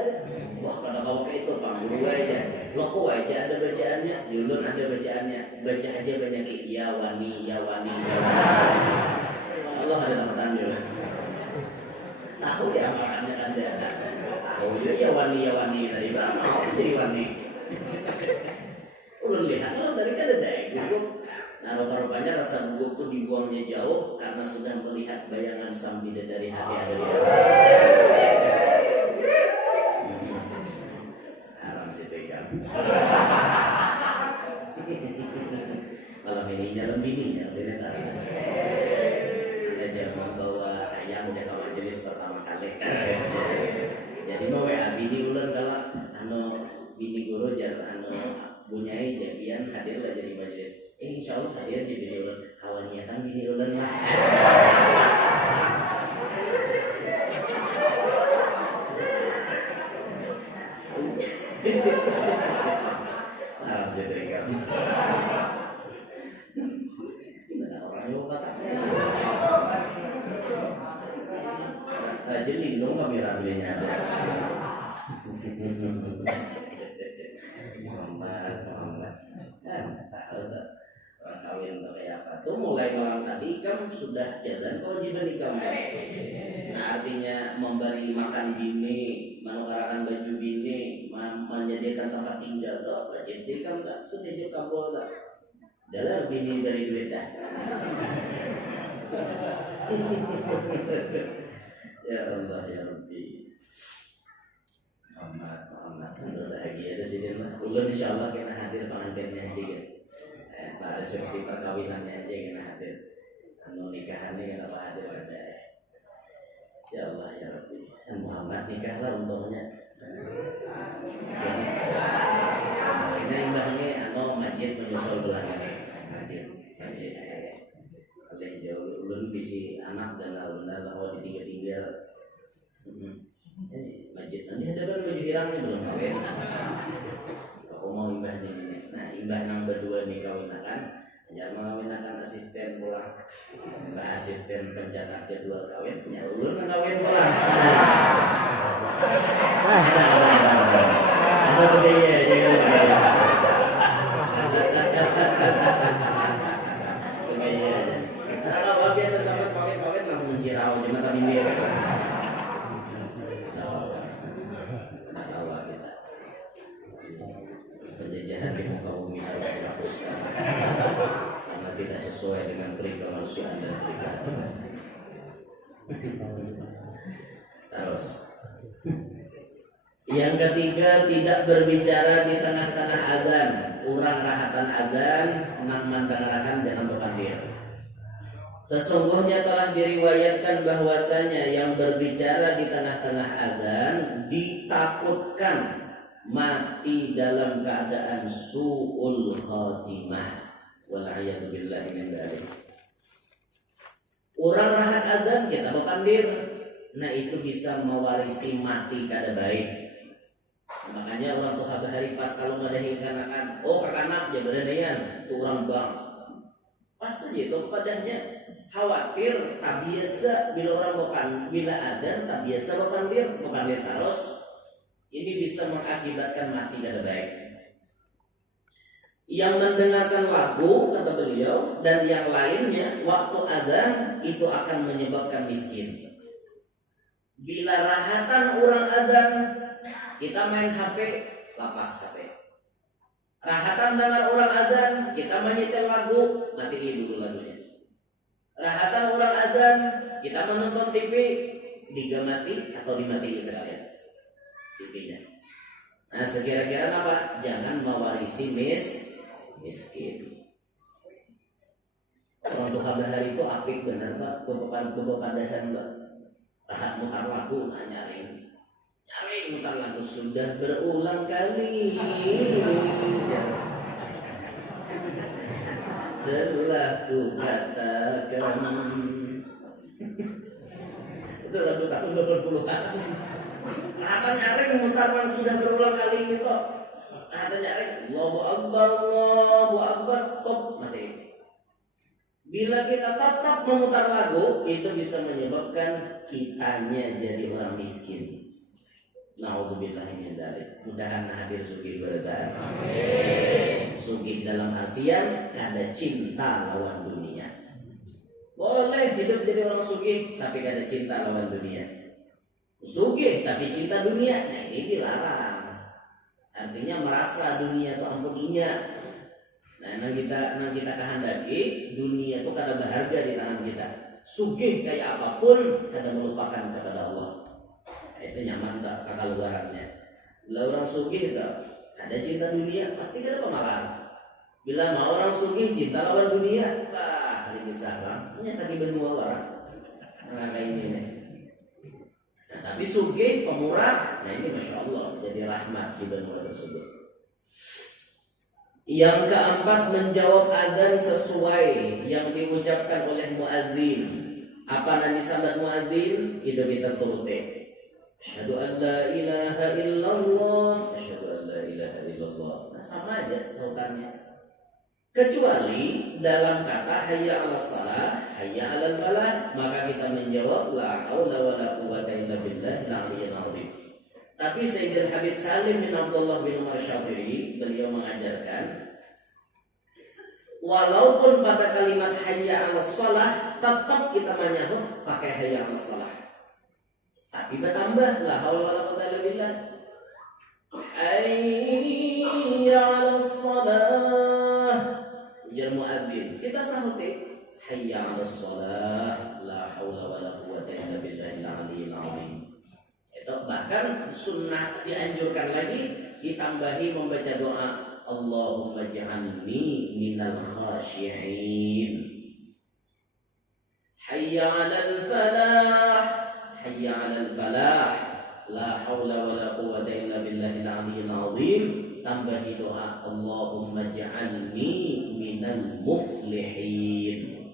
Wah kada kau kayak itu Pak Guru aja. Loko aja ada bacaannya. Ulun ada bacaannya. Baca aja banyak ya wani ya wani ya wani. Allah ada tamatan dia. Tahu dia amalannya ada. Tahu dia ya wani dari mana mau jadi wani. Ulun lihat lo tadi kan ada gugup. Nah rupa-rupanya rasa gugup itu dibuangnya jauh karena sudah melihat bayangan sang bidadari hati ada di hati. Haram sih pegang. Malam ini dalam bininya sini tak. Anda jangan bawa ayam jaga majelis pertama kali. Jadi mau WA bini ulang dalam bini guru jangan punyai jadian hadir lah jadi majelis. Insya Allah hadir jadi ulang kawannya kan bini ulang lah. Arab setrika. Gimana orangnya mau kata? Rajin dong kamera belinya ada. Muhammad. Tahu tak? Orang kawin atau kayak apa? Tuh mulai malam tadi kan sudah jalan kewajiban nikah. Nah artinya memberi makan bini, menukarakan baju bini, menyediakan tempat tinggal atau wajib nikah enggak? Sudah jauh kabul tak? Dalam bini dari duit dah. Ya Allah ya Rabbi. Muhammad bahagia di sini lah. Ulun insyaallah kena hadir pengantinnya aja kan. Nah resepsi perkawinannya aja kena hadir. Anu nikahannya kena hadir aja. Ya Allah ya Rabbi. Muhammad nikahlah untungnya. Ini imbahnya anu masjid menyusul bulan ini. Masjid. Kalau jauh ulun visi anak dan benar bahwa ditinggal-tinggal. Masjid nanti ada kan baju hirangnya belum kawin. Aku mau imbah nih. Nah imbah nang berdua nih kawinakan. Ya mengawinakan asisten pulang. Mbak asisten pencatat jadwal kawin. Ya ulun kawin pulang. Ada begaya jangan begaya. Begaya aja. Kalau bapak ada sampai kawin langsung mencirau cuma tapi dia. Penjajahan di muka bumi harus dihapuskan karena tidak sesuai dengan perintah kemanusiaan dan perintah. Terus yang ketiga, tidak berbicara di tengah-tengah azan. Urang rahatan azan nang mandangarakan jangan berpandir. Sesungguhnya telah diriwayatkan bahwasanya yang berbicara di tengah-tengah azan ditakutkan mati dalam keadaan su'ul khatimah. Wal'iyadu billahi min dzalik. Orang rahat adzan kita berpandir, nah itu bisa mewarisi mati kada baik. Makanya orang tuh hari pas kalau ngadahin kanakan, oh kakanak ya beranian, tuh orang bang. Pas saja itu padahnya khawatir tak biasa bila orang bila adzan tak biasa berpandir terus. Ini bisa mengakibatkan mati kada baik. Yang mendengarkan lagu kata beliau dan yang lainnya waktu adzan itu akan menyebabkan miskin. Bila rahatan orang adzan kita main HP, lapas HP. Rahatan dengar orang adzan kita menyetel lagu, matiin dulu lagunya. Rahatan orang adzan kita menonton TV, digamati atau dimatiin sekalian. Nah sekira-kira apa? Jangan mewarisi miskin. Orang tuh hari itu apik benar pak, kepepadahan pak. Rahat mutar lagu, nyaring mutar lagu sudah berulang kali. Telah ku katakan. Itu lagu tahun 80-an. Rahatan nyaring mutarman sudah berulang kali gitu. Rahatan nyaring Allahu Akbar top mati. Bila kita tetap memutar lagu itu bisa menyebabkan kitanya jadi orang miskin. Na'udzubillahi min dzalik. Mudahan hadir sugih baradaan. Amin. Sugih dalam artian kada cinta lawan dunia. Boleh hidup jadi orang sugih tapi kada cinta lawan dunia. Sugih tapi cinta dunia, nah ini dilarang. Artinya merasa dunia itu ampuninya. Nah, nang kita kehendaki dunia itu kada berharga di tangan kita. Sugih kayak apapun kada melupakan kepada Allah. Nah, itu nyaman tak kakaluarannya. Bila orang sugih itu kada cinta dunia, pasti kada pemalar. Bila mau orang sugih cinta lawan dunia, ini kisah lah. Hanya sakit benua orang. Nah kayak ini nih. Tapi sugih pemurah, nah ini masya Allah jadi rahmat di benua tersebut. Yang keempat, menjawab azan sesuai yang diucapkan oleh muadzin. Apa nani sahabat muadzin itu kita turuti. Asyhadu an la ilaha illallah, asyhadu an la ilaha illallah. Nah, sama aja sautannya. Kecuali dalam kata hayya 'alas shalah, hayya 'alal falah, maka kita menjawab la haula wala quwwata illa billahil 'aliyyil 'azim. Tapi Sayyidul Habib Salim bin Abdullah bin Umar Syafi'i beliau mengajarkan walaupun pada kalimat hayya 'alas shalah tetap kita menyahut pakai hayya 'alas shalah. Tapi bertambah la haula wala quwwata illa billah. Hayya 'alas shalah. Ujar muadzin, kita sahut hayya 'alas shalah la haula wala quwwata illa billahil 'aliyyil 'azim. Itu bahkan sunnah dianjurkan lagi ditambahi membaca doa Allahumma ja'alni minal khashi'in. Hayya 'alal falah, hayya 'alal falah, la haula wala quwwata illa billahil 'aliyyil 'azim. Tambahi doa Allahumma ja'alni minal muflihin.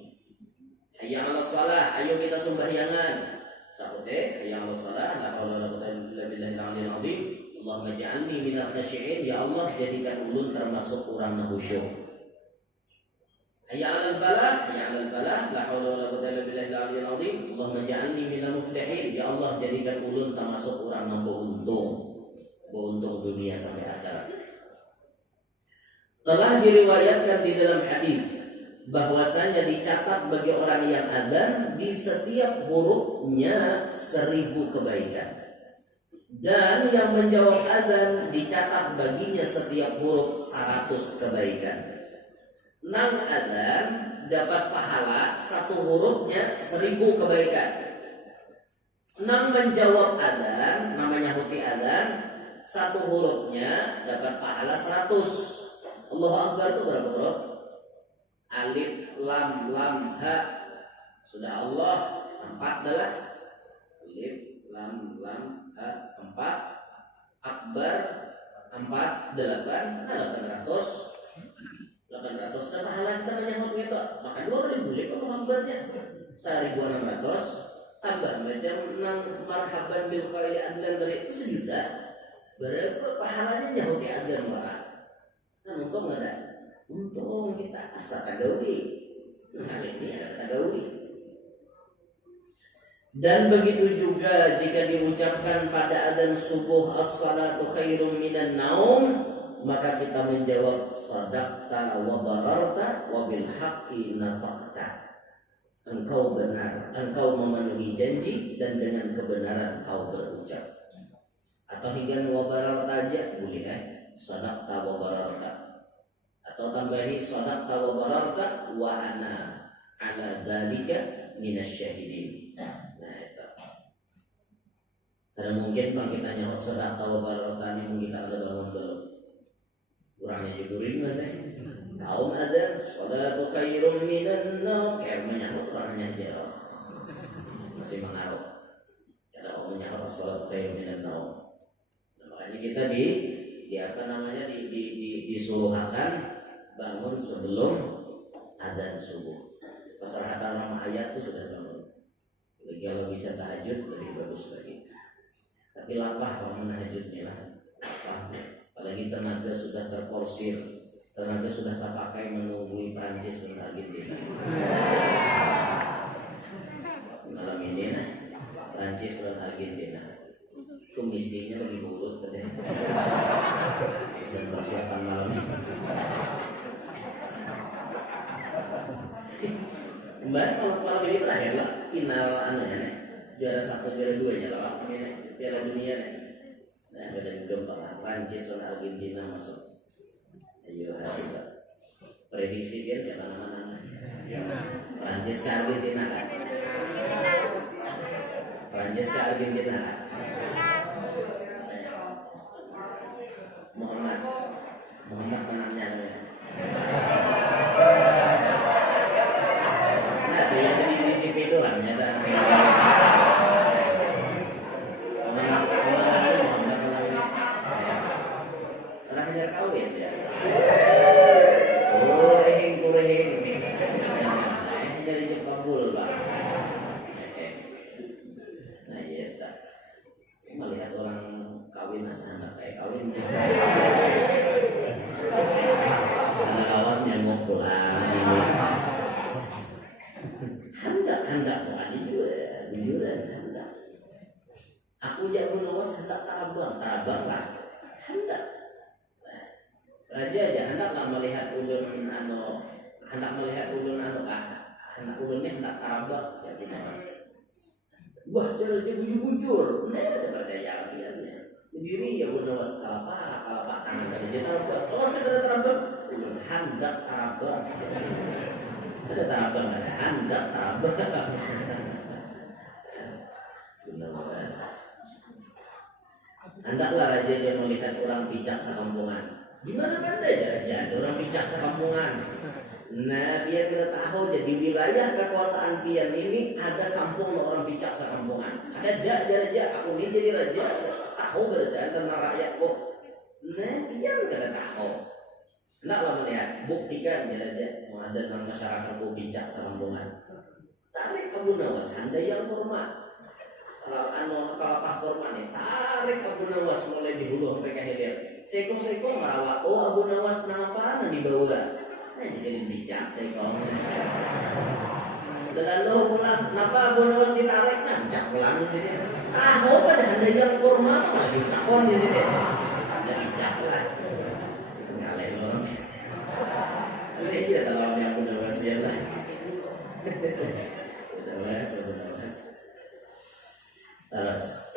Hayya 'alas shalah, ayo kita sembahyangan. Sahut hayya 'alas shalah, la haula wala quwwata illa billahil 'aliyyil 'azim. Allahumma ja'alni minal khashi'in, ya Allah jadikan ulun termasuk orang yang khusyuk. Hayya 'alal falah, hayya 'alal falah, la haula wala quwwata illa billahil 'aliyyil 'azim. Allahumma ja'alni minal muflihin, ya Allah jadikan ulun termasuk orang yang beruntung dunia sampai akhirat. Telah diriwayatkan di dalam hadis bahwasanya dicatat bagi orang yang adzan di setiap hurufnya 1000 kebaikan. Dan yang menjawab adzan dicatat baginya setiap huruf 100 kebaikan. Nang adzan dapat pahala satu hurufnya 1000 kebaikan. Nang menjawab adzan, namanya huti adzan, satu hurufnya dapat pahala 100. Allahu Akbar itu berapa huruf? Alif, lam, ha. Sudah Allah 4 adalah alif, lam, ha 4. Akbar 4, 8, 800. 800 dan pahala kita menyahut itu. Maka 2 kali bulik Allahu Akbarnya 1600 tambah macam 6 marhaban bil qaili adlan dari itu 1 juta. Berapa pahalanya nyahuti adzan orang? Kan untung enggak ada? Untung kita asa tagawi. Nah, ini ada tagawi. Dan begitu juga jika diucapkan pada adzan subuh as-salatu khairum minan naum, maka kita menjawab sadaqta wa bararta wa bil haqqi nataqta. Engkau benar, engkau memenuhi janji dan dengan kebenaran kau berucap. Atau hingga wa bararta aja boleh ya. Sadaqta wa bararta. Atau tambahi sadaqta wa bararta wa ana ala dzalika minasyahidin. Nah itu. Karena mungkin kalau kita nyawa sadaqta wa bararta ini mungkin kita ada bangun belum. Kurangnya judurin mas ya. Kaum ada salatu khairum minan naum, kayak menyahut orangnya aja masih mengaruh. Karena orang menyahut salatu khairum minan naum. Makanya kita disuruhkan bangun sebelum adzan subuh. Persyaratan lama ayat itu sudah bangun. Lagi kalau bisa tahajud lebih bagus lagi. Tapi lapah kalau tahajudnya lah. Apalagi tenaga sudah terporsir, tenaga sudah terpakai menunggui Prancis dan Argentina. Malam ini nah, Prancis dan Argentina. Komisinya lebih buruk tadi. Bisa persiapan malam ini. Kemarin malam ini terakhir lah final anunya, juara 1, juara 2 nya lah ini Piala Dunia nih. Nah, beda gempa Prancis dan Argentina masuk. Ayo hasil prediksi dia siapa nama-nama? Prancis ke Argentina kan? Prancis ke Argentina kan? Muhammad menangnya namanya. Nah, dia jadi di TV itu orangnya dah. Hajar kawin ya. Kurehing. Nah, jadi Jepang bul, Pak. Nah, iya tak. raja aja hendaklah melihat ulun hendak melihat ulun hendak ulunnya hendak tarabak ya Nawas. Wah cara dia bujur-bujur, ada percaya kaliannya. Berdiri ya Nawas kalapak tangan pada dia tarabak. Oh segera tarabak, ulun hendak tarabak. Ada tarabak ada hendak tarabak. Nawas. Hendaklah raja yang melihat orang picak sekampungan. Di mana aja ada orang picak sekampungan. Nah, biar kita tahu jadi wilayah kekuasaan pian ini ada kampung orang picak sekampungan. Ada raja aku ini jadi raja tahu berita tentang rakyat kok. Nah, pian kita tahu. Hendaklah melihat buktikan raja mau ada dalam masyarakat kok picak sekampungan. Tarik Abu Nawas anda yang hormat. Kalau pak korban nih tarik Abu Nawas mulai di hulu sampai ke hilir. Seko merawat Abu Nawas napa nanti dibawa. Nah di sini bijak seko. Lalu pulang napa Abu Nawas ditarik kan bijak pulang di sini. Tahu pada anda yang korban lagi takon di sini. Ada bijak lah. Ngalih orang. Iya kalau yang Abu Nawas biarlah. Nawas. Terus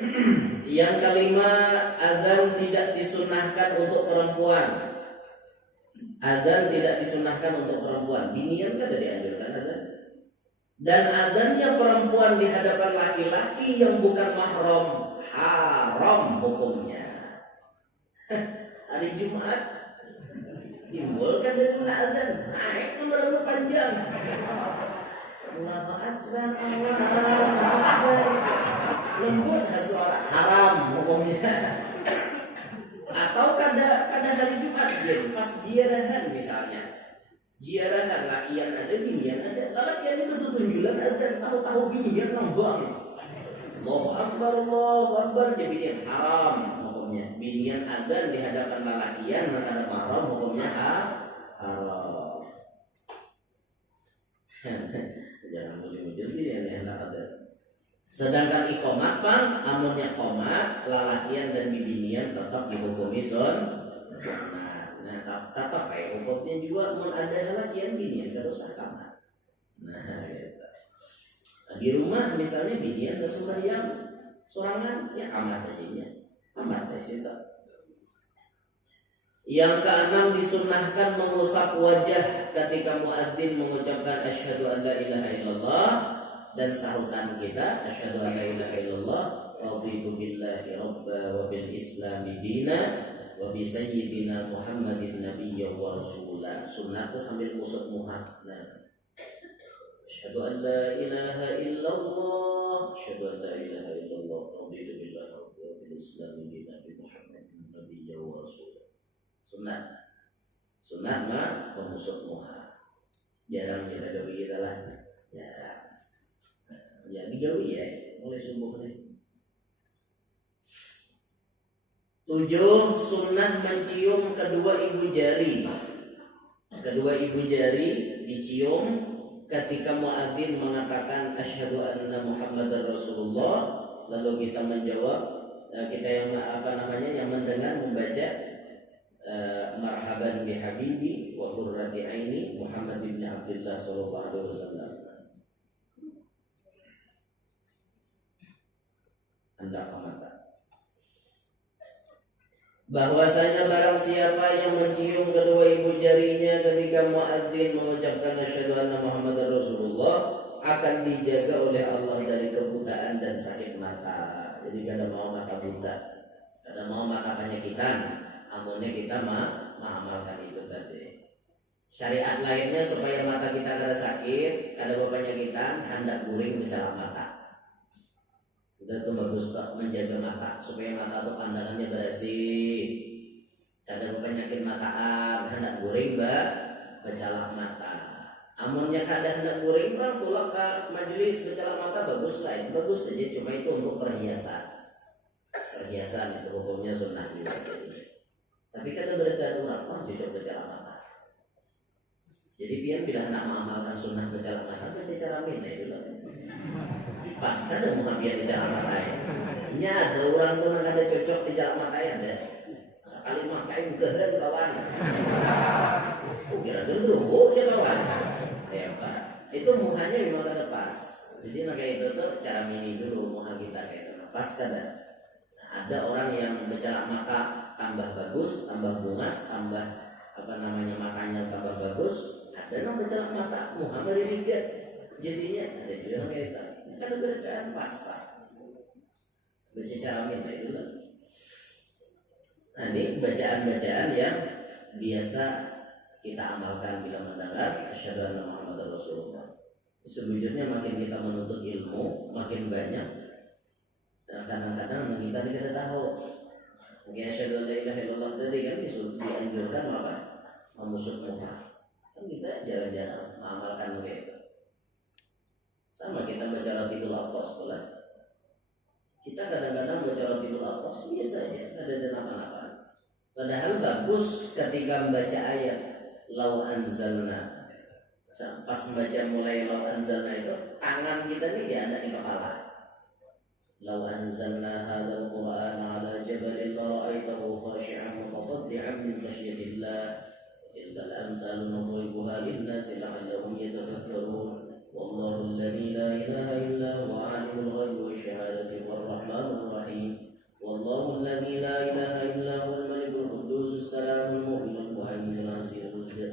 yang kelima, adzan tidak disunahkan untuk perempuan. Adzan tidak disunahkan untuk perempuan. Binian kan ada dianjurkan adzan. Dan adzannya perempuan di hadapan laki-laki yang bukan mahram haram hukumnya. Hari Jumat timbulkan dengan adzan naik nomor panjang. Allahu Akbar, Allahu Akbar. Lembut suara haram hukumnya. Atau kada hari Jumat dia pas jiarahan misalnya. Jiarahan lakian ada binian ada. Lakian itu tunjulan ada tahu-tahu binian lambang. Allahu Akbar dia binian haram hukumnya. Binian ada di hadapan lakian maka ada haram hukumnya haram. Jangan mujur binian hendak ada. Sedangkan iqomat pang amunnya qomat lalakian dan bibinian tetap dihukumi sunat. Nah tetap kayak hukumnya juga mun ada lalakian binian gak usah qamat. Nah gitu. Nah, di rumah misalnya binian gak sembahyang sorangan ya qamat aja qamat aja. Yang keenam disunahkan mengusap wajah ketika muadzin mengucapkan asyhadu an la ilaha illallah. Dan sahutan kita asyhadu an la ilaha illallah wa raditu billahi rabba wa bil islam dina wa bi sayyidina Muhammadin nabiyya wa rasulah. Sunnah itu sambil musut muhad. Nah, asyhadu an la ilaha illallah asyhadu an la ilaha illallah raditu billahi rabba wa bil islam dina bi Muhammadin nabiyya wa rasulah. Sunnah mah pemusut muhad. Jarang kita gawe kita lah. Jarang. Ya digawi ya mulai subuh nih. 7. Sunnah mencium kedua ibu jari. Kedua ibu jari dicium ketika muadzin mengatakan asyhadu anna Muhammadar Rasulullah. Lalu kita menjawab, kita yang yang mendengar membaca marhaban bi habibi wa qurrati aini Muhammad bin Abdullah sallallahu alaihi wasallam. Hendak mata. Bahwasanya barang siapa yang mencium kedua ibu jarinya ketika muadzin mengucapkan asyhadu anna Muhammadar Rasulullah akan dijaga oleh Allah dari kebutaan dan sakit mata. Jadi kada mau mata buta, kada mau mata penyakitan, amunnya kita mengamalkan itu tadi. Syariat lainnya supaya mata kita kada sakit, kada berpenyakitan, hendak guring mencala mata. Itu bagus tak menjaga mata supaya mata itu pandangannya bersih. Kada penyakit mataan, hendak guring becalak mata. Amunnya kada hendak guring bang tulak ke majelis becalak mata bagus lah, itu bagus saja cuma itu untuk perhiasan. Perhiasan itu hukumnya sunnah juga. Tapi kada berarti orang cocok becalak mata. Jadi biar bila hendak mengamalkan sunnah becalak mata baca cara minta itu lah. Pas kada mau biar di jalan matai. Nya ada orang tuh nang kada cocok di jalan matai ada. Sekali makai gehan kawan. Kira dulu dia kawan. Ya Pak, itu muhanya memang kata pas. Jadi kayak itu tuh cara mini dulu muha kita kayak itu pas kada. Ada orang yang bercalak mata tambah bagus, tambah bungas, tambah apa namanya matanya tambah bagus. Ada yang bercalak mata muha berikat. Jadinya ada juga kayak itu. Kan bacaan pas Pak. Baca cara mini dulu. Nah ini bacaan-bacaan yang biasa kita amalkan bila mendengar asyhadu anna Muhammadar Rasulullah. Sejujurnya makin kita menuntut ilmu, makin banyak. Dan kadang-kadang kita tidak tahu. Mungkin asyhadu an la ilaha illallah tadi kan dianjurkan apa? Memusut muka. Kan kita jarang-jarang mengamalkan begitu. Sama kita baca Ratibul Athos pula. Kita kadang-kadang baca Ratibul Athos biasa aja, tidak ada apa-apa. Padahal bagus ketika membaca ayat Lau anzalna. Pas membaca mulai Lau anzalna itu tangan kita ini diada di kepala. Lau anzalna hadzal Qur'ana ala jabalin lara'aitahu khashi'an mutasaddi'an min khashyatillah. Tilkal amsalu nadribuha lin-nasi la'allahum yatafakkarun. Wallahu alladzi la ilaha illa huwa 'alimul ghaibi wasyahadati war-rahmanur rahim. Wallahu alladzi la ilaha illa huwal malikul quddus salamul mu'minul muhaiminul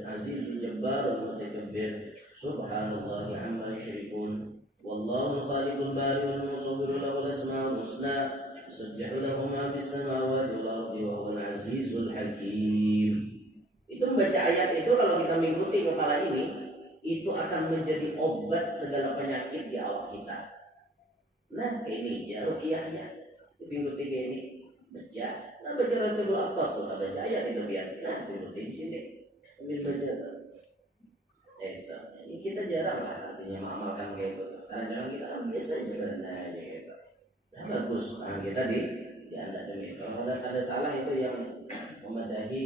azizul jabbarul mutakabbir. Subhanallahi 'amma yusyrikun. Wallahu khaliqul bari wal musawwir lahu al-asmaul husna. Yusabbihu lahu ma fis samawati wal ardi wa huwal azizul hakim. Itu membaca ayat itu kalau kita mengikuti kepala ini itu akan menjadi obat segala penyakit di awak kita. Nah, kayak ini aja ruqyahnya. Ikuti kayak ini baca. Nah, baca Ratibul Athos tuh baca ayat itu biar. Nah, ikuti di sini sambil baca. Itu. Ini kita jarang lah artinya mengamalkan kayak itu. Kadang-kadang kita biasa aja karena aja gitu. Nah, bagus kan kita dianggap demikian. Kalau ada salah itu yang memadahi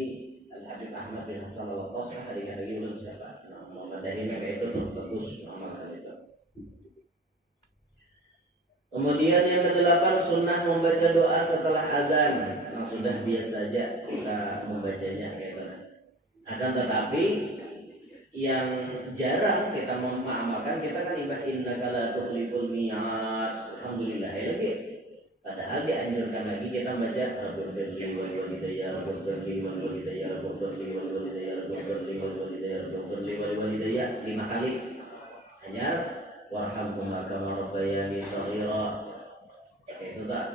Al-Habib Ahmad bin Hasan Al-Athos hari-hari belum siapa. Memadahi kayak itu tuh bagus mengamalkan itu. Kemudian yang kedelapan sunnah membaca doa setelah adzan. Yang sudah biasa saja kita membacanya gitu. Akan tetapi yang jarang kita mengamalkan kita kan ibah innaka la tukhliful mi'ad. Alhamdulillah ya lagi. Padahal dianjurkan lagi kita baca Rabbul firli wal walidayya Rabbul firli wal walidayya Rabbul firli wal walidayya Rabbul firli wal walidayya Rabbul firli wal walidayya 5 kali. Hanya warhamhuma kama rabbayani shaghira. Itu tak.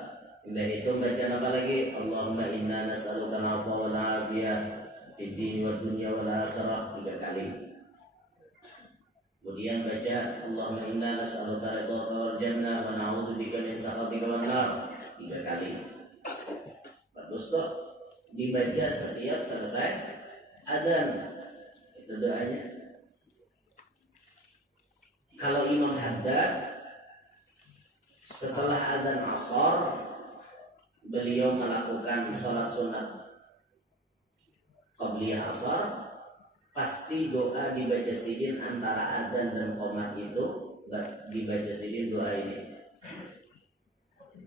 Udah itu baca apa lagi? Allahumma inna nas'aluka al-'afwa wal 'afiyah fid din wad dunya wal akhirah 3 kali. Kemudian baca Allahumma inna nas'aluka ridhaka wal jannah wa na'udzubika min sakhatika wan nar 3 kali. Bagus toh. Dibaca setiap selesai adzan. Itu doanya. Kalau imam haddad setelah adzan asar beliau melakukan sholat sunat qabliyah asar, pasti doa dibaca sidin antara adzan dan qomat itu dibaca sidin doa ini.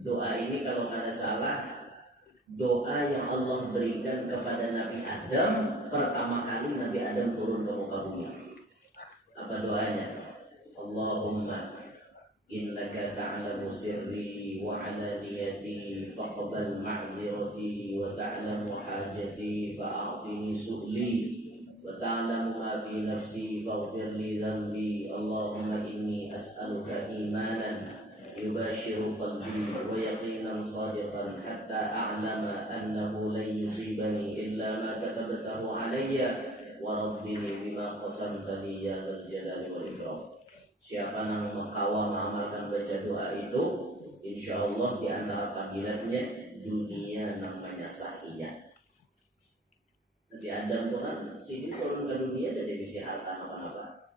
Doa ini kalau ada salah doa yang Allah berikan kepada Nabi Adam pertama kali Nabi Adam turun ke muka bumi. Apa doanya? Allahumma innaka ta'lamu sirri wa 'alaniyati faqbal ma'dzirati wa ta'lamu hajati fa'atini su'li wa ta'lamu ma fi nafsi faghfir li dhanbi. Allahumma inni as'aluka imanan yubashiru qalbi wa yaqinan sadiqan hatta a'lama annahu lan yusibani illa ma katabtahu alayya wa rabbini bima qasamtani ya dzal jalali wal ikram. Siapa yang mengkawal mengamalkan baca doa itu, insya Allah di antara panggilannya dunia namanya sahinya. Nabi Adam itu kan sini turun ke dunia dan dia bisa harta apa-apa.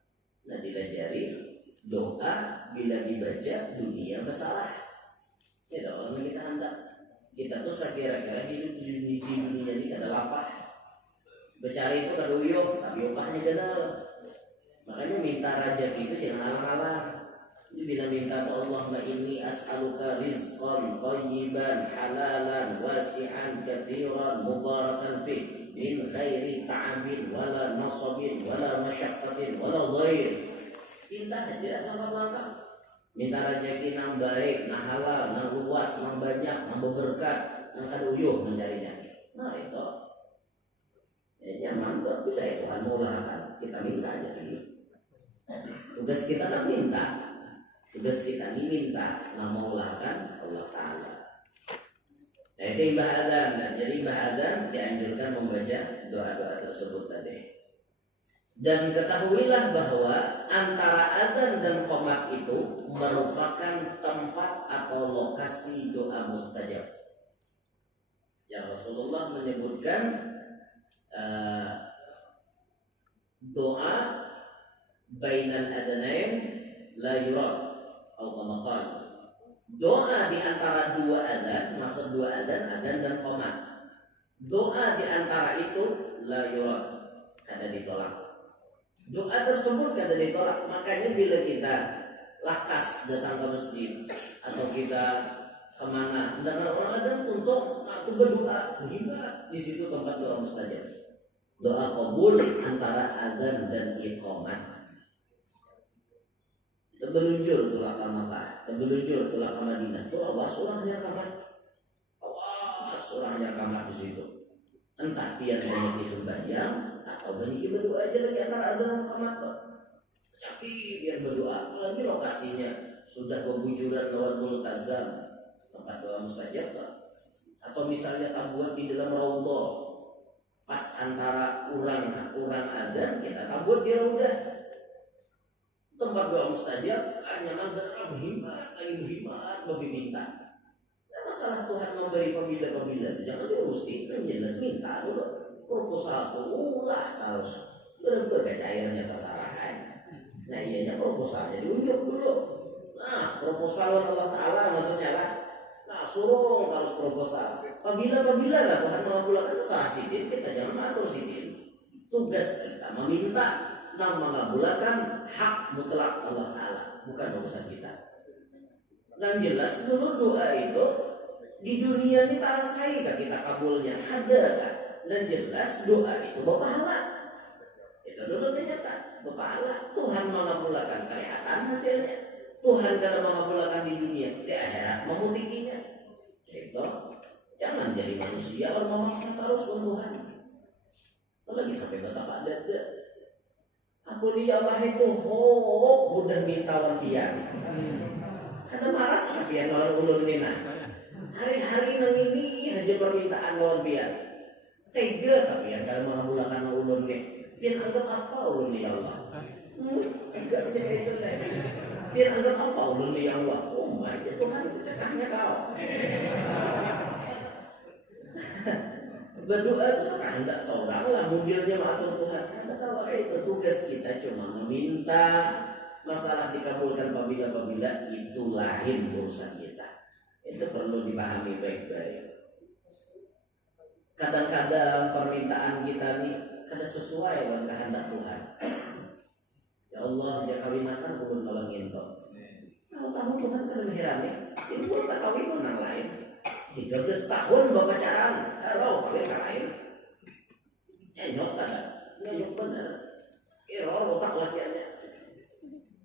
Nah dilajari doa bila dibaca dunia bersalah. Ya kalau kita hendak kita tuh sekira-kira hidup di dunia ini kada lapah. Bercari itu kada uyuh, tapi upahnya kenal. Makanya minta rajab itu jangan alang-alang. Bila minta ke Allah, inni as'aluka rizqan thayyiban halalan wasi'an katsiran mubarakan fi min ghairi ta'abin wala nasabin wala masyaqqatin wala ghair. Minta tidak langkah-langkah. Minta rezeki nang baik, nang halal, nang luas, nang banyak, nang berberkat, nang kaduyuh mencarinya. Nah itu. Ya nyaman bisa ya Tuhan mulakan. Kita minta aja dulu. Tugas kita kan minta. Tugas kita diminta namulakan Allah Ta'ala. Nah itu Mbah Adam. Dan jadi Mbah Adam dianjurkan membaca doa-doa tersebut tadi. Dan ketahuilah bahwa antara adzan dan qomat itu merupakan tempat atau lokasi doa mustajab. Ya Rasulullah menyebutkan doa bainal adanain la yurad. Doa di antara dua adzan, maksud dua adzan dan qomat. Doa di antara itu la yurad, kada ditolak. Doa tersebut kada ditolak. Makanya bila kita lakas datang ke masjid atau kita kemana mendengar orang adzan untuk berdoa, hebat di situ tempat doa mustajab. Doa qabul antara adzan dan iqamah. Terbeluncur tulah ke Makkah, terbeluncur tulah ke Madinah. Tuh awas orangnya kamar, awas orangnya kamar di situ. Entah dia banyak sembahyang atau banyak berdoa aja lagi antara adzan dan qamat. Yakin biar berdoa, apalagi lokasinya sudah berbujuran lawan multazam, tempat doa mustajab. Atau misalnya tabuhan di dalam raudhah, pas antara orang adzan kita tabuhan di raudhah. Tempat doa mustajab, nyaman benar, berhemat, lagi berhemat, lebih minta. Nah, masalah Tuhan memberi pembila-pembila, jangan diurusin, kan jelas minta dulu. Proposal tuh ulah terus, bener-bener cairnya tersalah kan. Nah ianya proposalnya diunjuk dulu. Nah proposal Allah Ta'ala maksudnya lah. Nah suruh harus proposal. Apabila lah Tuhan mengabulkan terserah sidin, kita jangan atur sidin. Tugas kita meminta dan mengabulkan hak mutlak Allah Ta'ala, bukan urusan kita. Dan jelas dulu doa itu di dunia ini tarasai kan kita kabulnya ada kan. Dan jelas doa itu berpahala. Itu dulu nyata berpahala. Tuhan mengabulkan kelihatan hasilnya. Tuhan kalau mengabulkan di dunia, di akhirat memutikinya. Itu jangan jadi manusia orang memaksa terus ke Tuhan. Apalagi sampai betapa ada. Aku ni Allah itu udah minta lampian. Karena maras lampian lawan ulun nina. Hari-hari nang ini aja permintaan lawan biar. Tega tapi yang dalam mengabulkan ulun ni. Biar anggap apa ulun ni Allah? Enggak itu lah. Biar anggap apa ulun ni Allah? Oh my God, Tuhan cekahnya kau. Berdoa itu sekarang tidak seorang lah mobilnya mengatur Tuhan. Karena kalau itu tugas kita cuma meminta, masalah dikabulkan apabila itu lain urusan kita. Itu perlu dipahami baik-baik. Kadang-kadang permintaan kita nih kada sesuai dengan kehendak Tuhan. Ya Allah, jika kawinakan ulun malang into. Tahu-tahu Tuhan kada menghirami. Ini pun tak kawin menang lain. 13 tahun bapak pacaran, harau kawin kan lain. Nyok kan? Nyok bener. Error otak lakiannya.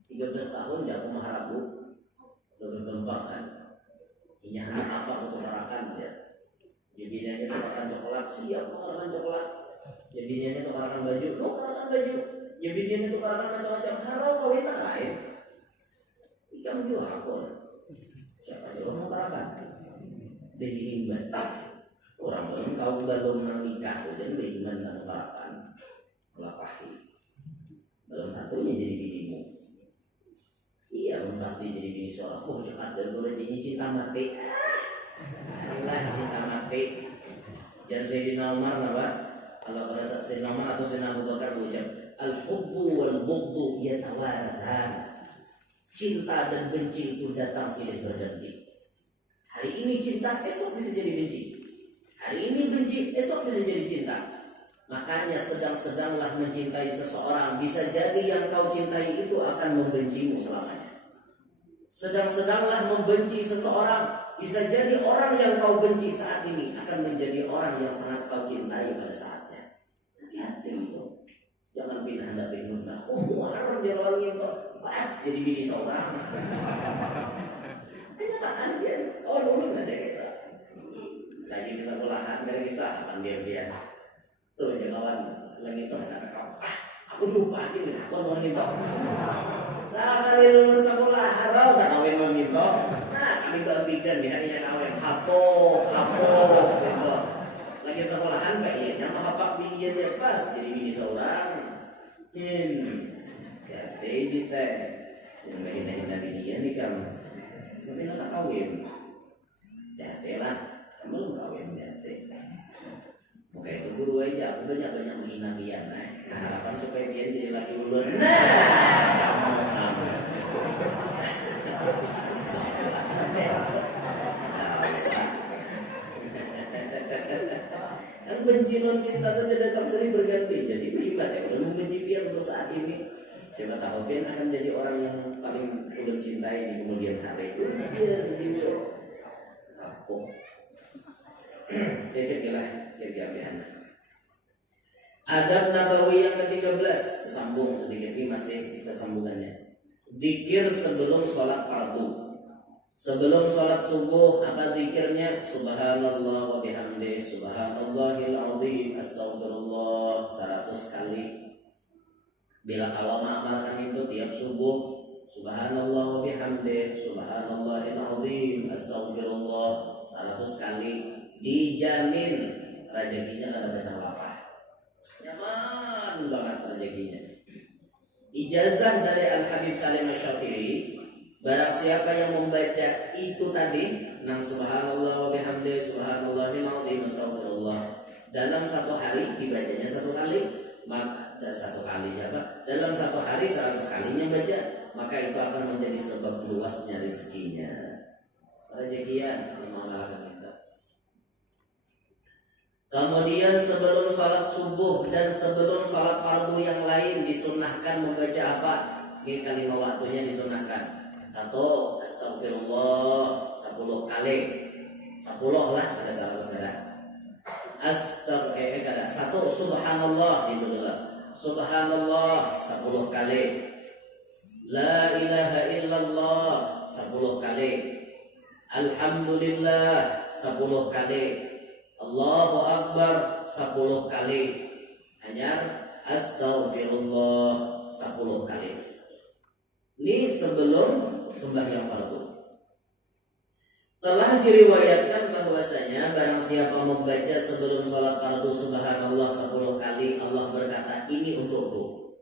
13 tahun jago maharabu, udah berkembang kan. Ini anak apa tukarakan ya? Jadinya tukarakan coklat, siap tukarakan coklat. Jadinya tukarakan baju, tukarakan baju. Jadinya tukarakan macam-macam, harau kawin kan lain. Ikan juga aku. Siapa yang mau tukarakan? Dihimbau orang belum kau belum menikah dan dihimbau dan tarakan melapahi belum satunya jadi binimu. Iya pasti jadi bini seorang. Oh cepat dan gue jadi cinta mati. Allah cinta mati. Jangan Sayyidina Umar apa? Kalau pada saat Sayyidina Umar atau Sayyidina Abu Bakar berucap al-hubbu wal-bughdu yatawarathan. Cinta dan benci itu datang silih berganti. Hari ini cinta, esok bisa jadi benci. Hari ini benci, esok bisa jadi cinta. Makanya sedang-sedanglah mencintai seseorang. Bisa jadi yang kau cintai itu akan membencimu selamanya. Sedang-sedanglah membenci seseorang. Bisa jadi orang yang kau benci saat ini akan menjadi orang yang sangat kau cintai pada saatnya. Hati-hati itu. Jangan pindah hendak bingung. Haram dia lawan itu. Pas jadi bini seorang. Kenyataan dia. Oh dulu nggak ada gitu. Lagi di sekolahan, nggak bisa panggil dia. Tuh dia kawan lagi itu anak kau. Aku lupa ini aku mau gitu. Sekali lulus sekolah, harau tak kawin mau gitu. Nah kami keambikan di harinya kawin. Hapok, gitu. Lagi sekolahan kayaknya mahapak biniannya pas jadi bini seorang. Ya beji teh. Nggak hina-hina binian nih kamu. Tapi nggak kawin. Ya lah, kamu belum kawin ya teh. Oke itu guru aja, banyak menghina dia. Nah, harapan supaya dia jadi laki ulun. Kan benci non cinta itu datang sering berganti. Jadi hebat ya, udah membenci dia untuk saat ini. Siapa tahu dia akan jadi orang yang paling ulun cintai di kemudian hari itu. Dia apa? Saya kira bihan. Adab Nabawi yang ke-13, sambung sedikit ini masih bisa sambungannya. Dzikir sebelum sholat fardu. Sebelum sholat subuh apa dzikirnya? Subhanallah wa bihamdih, subhanallahil azim, astagfirullah 100 kali. Bila kalau mengamalkan itu tiap subuh, subhanallah wa bihamdih, subhanallahil azim, astagfirullah 100 kali. Dijamin rezekinya kada baca lapar. Nyaman banget rezekinya. Ijazah dari Al-Habib Salim Asy-Syatiri, barang siapa yang membaca itu tadi, nang subhanallah wa bihamdihi subhanallahil azim astagfirullah, dalam satu hari dibacanya satu kali, dalam satu hari 100 kalinya baca, maka itu akan menjadi sebab luasnya rezekinya. Rezekian mengamalkan. Kemudian sebelum sholat subuh dan sebelum sholat fardu yang lain disunnahkan membaca apa? Ini kalimat waktunya disunnahkan. 1. Astagfirullah 10 kali. 10 lah ada 100 ada. Astagfirullah 1. Subhanallah itu dulu. Subhanallah 10 kali. La ilaha illallah 10 kali. Alhamdulillah 10 kali. Allahu Akbar 10 kali. Hanya Astaghfirullah 10 kali. Ini sebelum sembahyang fardu. Telah diriwayatkan bahwasanya barang siapa membaca sebelum sholat fardu subhanallah 10 kali, Allah berkata ini untukku.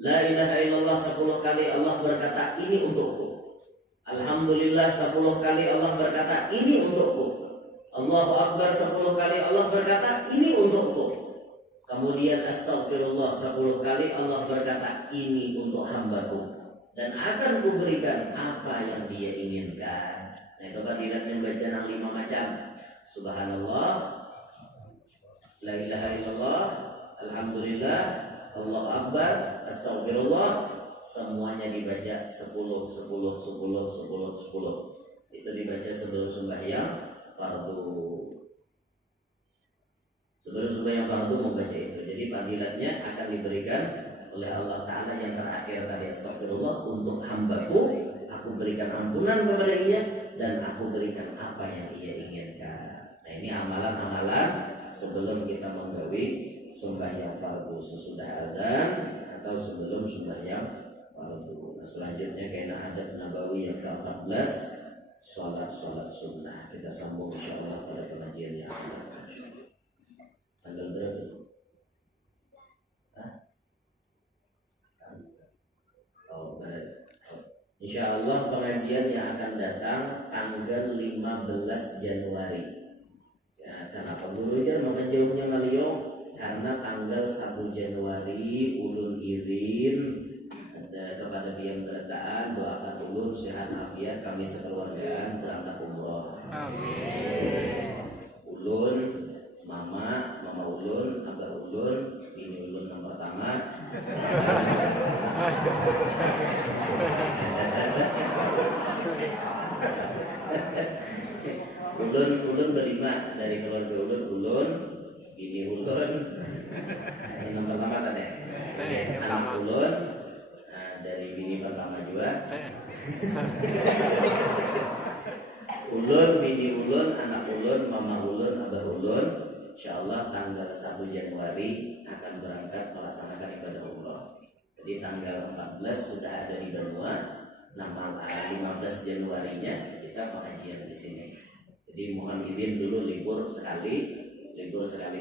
La ilaha illallah 10 kali, Allah berkata ini untukku. Alhamdulillah 10 kali, Allah berkata ini untukku. Allahu Akbar 10 kali, Allah berkata ini untukku. Kemudian astagfirullah 10 kali, Allah berkata ini untuk hambaku, dan akan kuberikan apa yang dia inginkan. Nah coba dilihat membaca 5 macam. Subhanallah, la ilaha illallah, alhamdulillah, Allahu Akbar, astagfirullah, semuanya dibaca 10. Itu dibaca sebelum sembahyang fardu. Sebelum sembahyang fardu membaca itu. Jadi fadilatnya akan diberikan oleh Allah Ta'ala yang terakhir tadi, astagfirullah untuk hambaku, aku berikan ampunan kepada ia dan aku berikan apa yang ia inginkan. Nah ini amalan-amalan sebelum kita menggawi sembahyang fardu, sesudah adzan atau sebelum sembahyang fardu. Selanjutnya kena adab Nabawi yang ke-14, sholat sunnah. Kita sambung insyaallah pada pengajian yang akan datang. Tanggal berapa? Insyaallah pengajian yang akan datang tanggal 15 Januari. Ya, kenapa dulu aja maka jauhnya Malio? Karena tanggal 1 Januari ulun irin kepada biang keretaan, doakan ulun sehat afiat, kami sekeluargaan berangkat umroh. Amin. Ulun, mama ulun, abah ulun, bini ulun yang pertama. ulun berlima dari keluarga ulun, bini ulun. Ini nomor pertama tadi. Anak ulun, dari bini pertama juga. Ulun, bini ulun, anak ulun, mama ulun, abah ulun. Insyaallah tanggal 1 Januari akan berangkat melaksanakan ibadah umroh. Jadi tanggal 14 sudah ada di Banua. 15 Januarinya kita pengajian di sini. Jadi mohon izin dulu libur sekali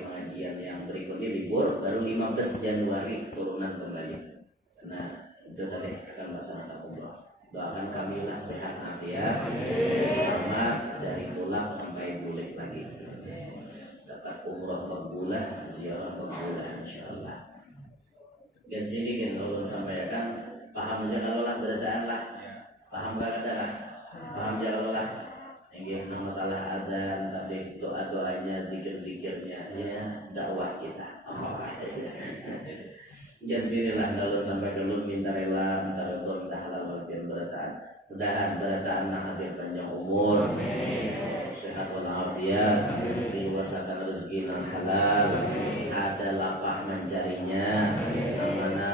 pengajian, yang berikutnya libur baru 15 Januari turunan kembali. Nah itu tadi akan melaksanakan umroh. Doakan kamilah sehat afiat, selamat dari pulang sampai balik lagi. Dapat umroh makbulah, ziarah makbulah insyaallah. Dan sini kan kalau sampaikan paham aja kalau lah berdaan lah. Paham gak ada lah? Paham ya kalau lah. Yang masalah adzan tapi doa-doanya, zikir-zikirnya ya dakwah kita. Jangan sinilah kalau sampai dulu minta rela, minta redha, minta halal walaupun berataan. Mudahan berataan hadir panjang umur, sehat walafiat, diluaskan rezeki yang halal, ada lapah mencarinya, yang mana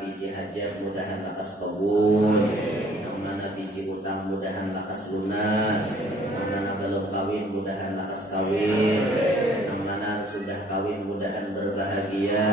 bisi hajat mudahan lakas kabul, yang mana bisi utang mudahan lakas lunas, yang mana belum kawin mudahan lakas kawin, yang mana sudah kawin mudahan berbahagia,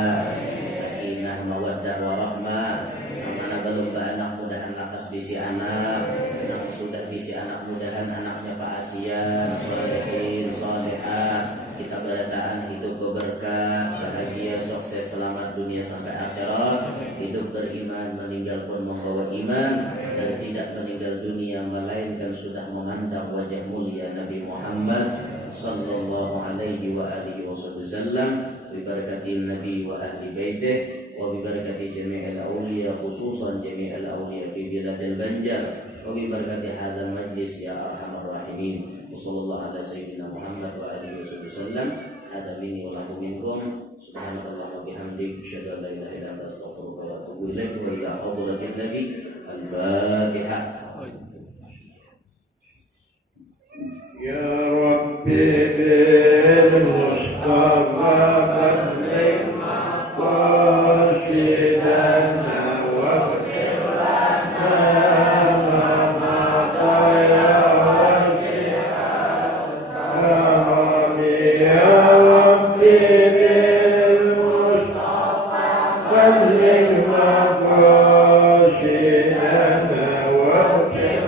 sakinah mawaddah warahmah, yang mana belum beranak mudahan lakas bisi anak, yang sudah bisi anak mudahan anaknya Pak Asian, solehin, solehat, kita berataan hidup berberkah, bahagia, sukses, selamat dunia sampai akhirat, hidup beriman, meninggal pun membawa iman, dan tidak meninggal dunia melainkan sudah memandang wajah mulia Nabi Muhammad sallallahu alaihi wa alihi wasallam, bi barakatin Nabi wa ahli baitih wa bi barakati jami'il awliya khususan jami'il awliya fi biladil Banjar wa bi barakati hadzal majlis ya arhamar rahimin. Wassallallahu ala sayyidina Muhammad wa alihi wasallam. Hada minni wa lakum minkum. Subhanallahi wa bihamdihi asyhadu an la ilaha illa anta astaghfiruka wa atubu ilaik. Wa ila hadratin nabi. Al-Fatihah. Ya Rabbi bil Mustafa balligh qasidana wa qir lana ma ya wasi'al ya Rabbi bil Mustafa balligh qasidana wa qir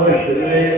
Muslim